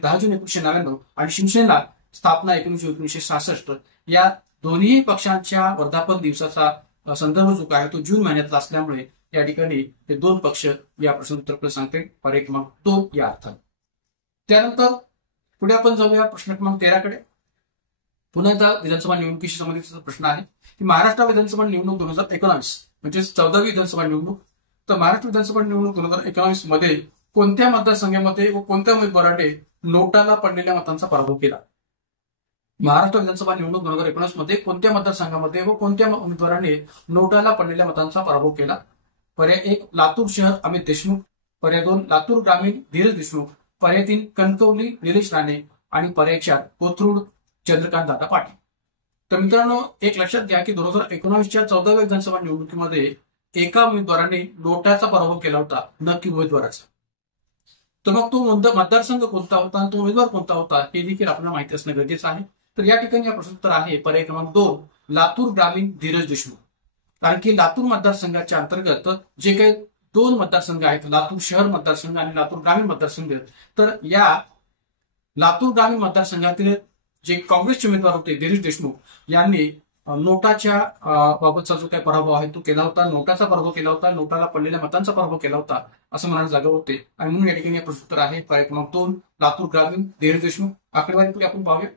10 जून 1999 आणि शिवसेना स्थापना 19 जून 1966 या दोन्ही पक्षांच्या वर्धापन दिवसाचा संदर्भ जो आहे तो जून महिन्यातला असल्यामुळे या ठिकाणी हे 2 पक्ष या प्रश्नोत्तर सांगते पर्याय क्रमांक 2 या अर्थाने. त्यानंतर पुढे आपण जाऊया प्रश्न क्रमांक 13 कडे. पुन्हा एकदा विधानसभा निवडणुकीशी संबंधित प्रश्न आहे की महाराष्ट्र विधानसभा निवडणूक 2019 म्हणजे 14वी विधानसभा निवडणूक. तर महाराष्ट्र विधानसभा निवडणूक 2019 मध्ये कोणत्या मतदारसंघामध्ये व कोणत्या उमेदवाराने नोटाला पडलेल्या मतांचा पराभव केला? महाराष्ट्र विधानसभा निवडणूक 2019 मध्ये कोणत्या मतदारसंघामध्ये व कोणत्या उमेदवाराने नोटाला पडलेल्या मतांचा पराभव केला? पर्याय 1 लातूर शहर अमित देशमुख, पर्याय 2 लातूर ग्रामीण धीरज देशमुख, पर्याय 3 कणकवली निलेश राणे आणि पर्याय 4 कोथरूड चंद्रकांत दादा पाटील. तर मित्रांनो एक लक्षात घ्या की 2019च्या 14व्या विधानसभा निवडणुकीमध्ये एका उमेदवाराने नोटाचा पराभव केला होता न की उमेदवाराचा. तर मग तो मतदारसंघ कोणता होता आणि तो उमेदवार कोणता होता हे देखील आपल्याला माहिती असणं गरजेचं आहे. तर या ठिकाणी या प्रश्नोत्तर आहे पर्याय क्रमांक 2 लातूर ग्रामीण धीरज देशमुख. कारण की लातूर मतदारसंघाच्या अंतर्गत जे काही 2 मतदारसंघ आहेत लातूर शहर मतदारसंघ आणि लातूर ग्रामीण मतदारसंघ, तर या लातूर ग्रामीण मतदारसंघातील जे काँग्रेसचे उमेदवार होते धीरज देशमुख यांनी नोटाच्या बाबतचा जो काही पराभव आहे तो केला होता. नोटाचा पराभव केला होता, नोटाला पडलेल्या मतांचा पराभव केला होता असं म्हणायला जागा होते आणि म्हणून या ठिकाणी प्रश्नोत्तर आहे पर्याय क्रमांक 2 लातूर ग्रामीण धीरज देशमुख. आकडेवारी पुढे आपण पाहूया.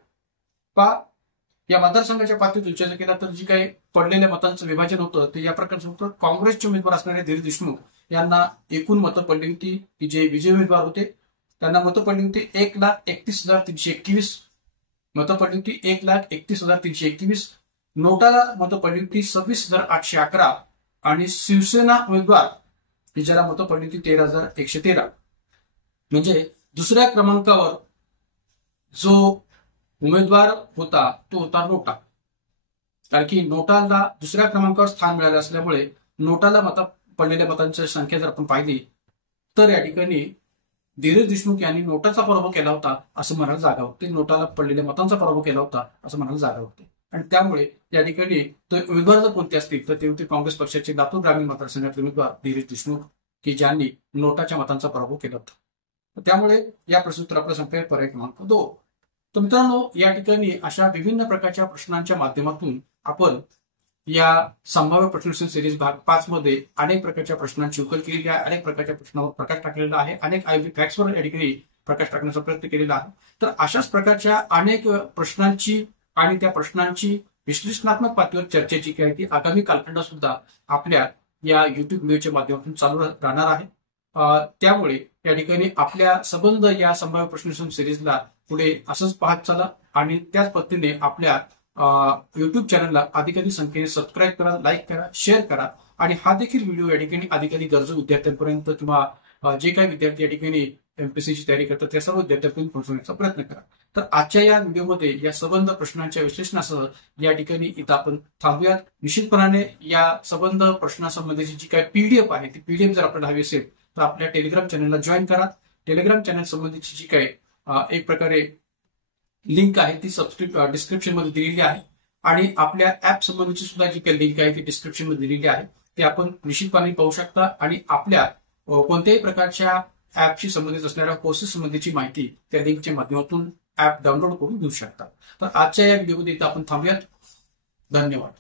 या मतदारसंघाच्या पातळीत विचार केला तर जी काही पडलेल्या मतांचं विभाजन होतं ते या प्रकारचं होतं. काँग्रेसचे उमेदवार असणारे धीरज देशमुख यांना एकूण मतं पडली होती की जे विजयी उमेदवार होते त्यांना मतं पडली होती 1,31,321 मतं पडली होती 1,31,321. नोटाला मतं पडली होती 26,811 आणि शिवसेना उमेदवार की ज्याला मतं पडली ती 13,113. म्हणजे दुसऱ्या क्रमांकावर जो उमेदवार होता तो होता नोटा. कारण की नोटाला दुसऱ्या क्रमांकावर स्थान मिळालं असल्यामुळे नोटाला पडलेल्या मतांची संख्या जर आपण पाहिली तर या ठिकाणी धीरज देशमुख यांनी नोटाचा पराभव केला होता असं म्हणायला जागा होते. नोटाला पडलेल्या मतांचा पराभव केला होता असं म्हणायला जागा होते. आणि त्यामुळे या ठिकाणी तो उमेदवार जर कोणते असतील तर ते होते काँग्रेस पक्षाचे लातूर ग्रामीण मतदारसंघातले उमेदवार धीरज देशमुख, की ज्यांनी नोटाच्या मतांचा पराभव केला होता. त्यामुळे या प्रश्नोत्तर आपला संख्या पर्याय क्रमांक 2. तर मित्रांनो, या ठिकाणी अशा विभिन्न प्रकारच्या प्रश्नांच्या माध्यमातून आपण या संभाव्य प्रश्नोत्तर सिरीज भाग 5 मध्ये अनेक प्रकारच्या प्रश्नांची उकल केलेली आहे, अनेक प्रकारच्या प्रश्नांवर प्रकाश टाकलेला आहे, अनेक आयबी फॅक्ट्सवर या ठिकाणी प्रकाश टाकण्याचा प्रयत्न केलेला आहे. तर अशाच प्रकारच्या अनेक प्रश्नांची आणि त्या प्रश्नांची विश्लेषणात्मक पातळीवर चर्चेची काय ती आगामी कालखंडात सुद्धा आपल्या या युट्यूब व्हिडिओच्या माध्यमातून चालू राहणार आहे. त्यामुळे या ठिकाणी आपल्या संबंध या संभाव्य प्रश्नोत्तर सिरीजला पुढे असंच पाहत चला आणि त्याच पद्धतीने आपल्या युट्यूब चॅनलला अधिकाधिक संख्येने सबस्क्राईब करा, लाईक करा, शेअर करा आणि हा देखील व्हिडिओ या ठिकाणी अधिकाधिक गरजू विद्यार्थ्यांपर्यंत किंवा जे काही विद्यार्थी या ठिकाणी एमपीएससीची तयारी करतात त्या सर्व विद्यार्थ्यांपर्यंत पोहोचवण्याचा प्रयत्न करा. तर आजच्या या व्हिडिओमध्ये या संबंध प्रश्नांच्या विश्लेषणासह या ठिकाणी इथं आपण थांबूयात. निश्चितपणाने या संबंध प्रश्नासंबंधीची जी काही पीडीएफ आहे ती पीडीएफ जर आपल्याला हवी असेल तर आपल्या टेलिग्राम चॅनलला जॉईन करा. टेलिग्राम चॅनल संबंधीची जी काही एक प्रकारे लिंक आहे ती डिस्क्रिप्शन मध्ये दिलेली आहे आणि आपल्या ऍप संबंधीची सुद्धा जी काही लिंक आहे ती डिस्क्रिप्शन मध्ये दिलेली आहे. ते आपण निश्चितपणे पाहू शकता आणि आपल्या कोणत्याही प्रकारच्या ऍपशी संबंधित असणाऱ्या कोर्सेस संबंधीची माहिती त्या लिंकच्या माध्यमातून ऍप डाउनलोड करून घेऊ शकता. तर आजच्या या व्हिडिओमध्ये इथं आपण थांबूयात. धन्यवाद.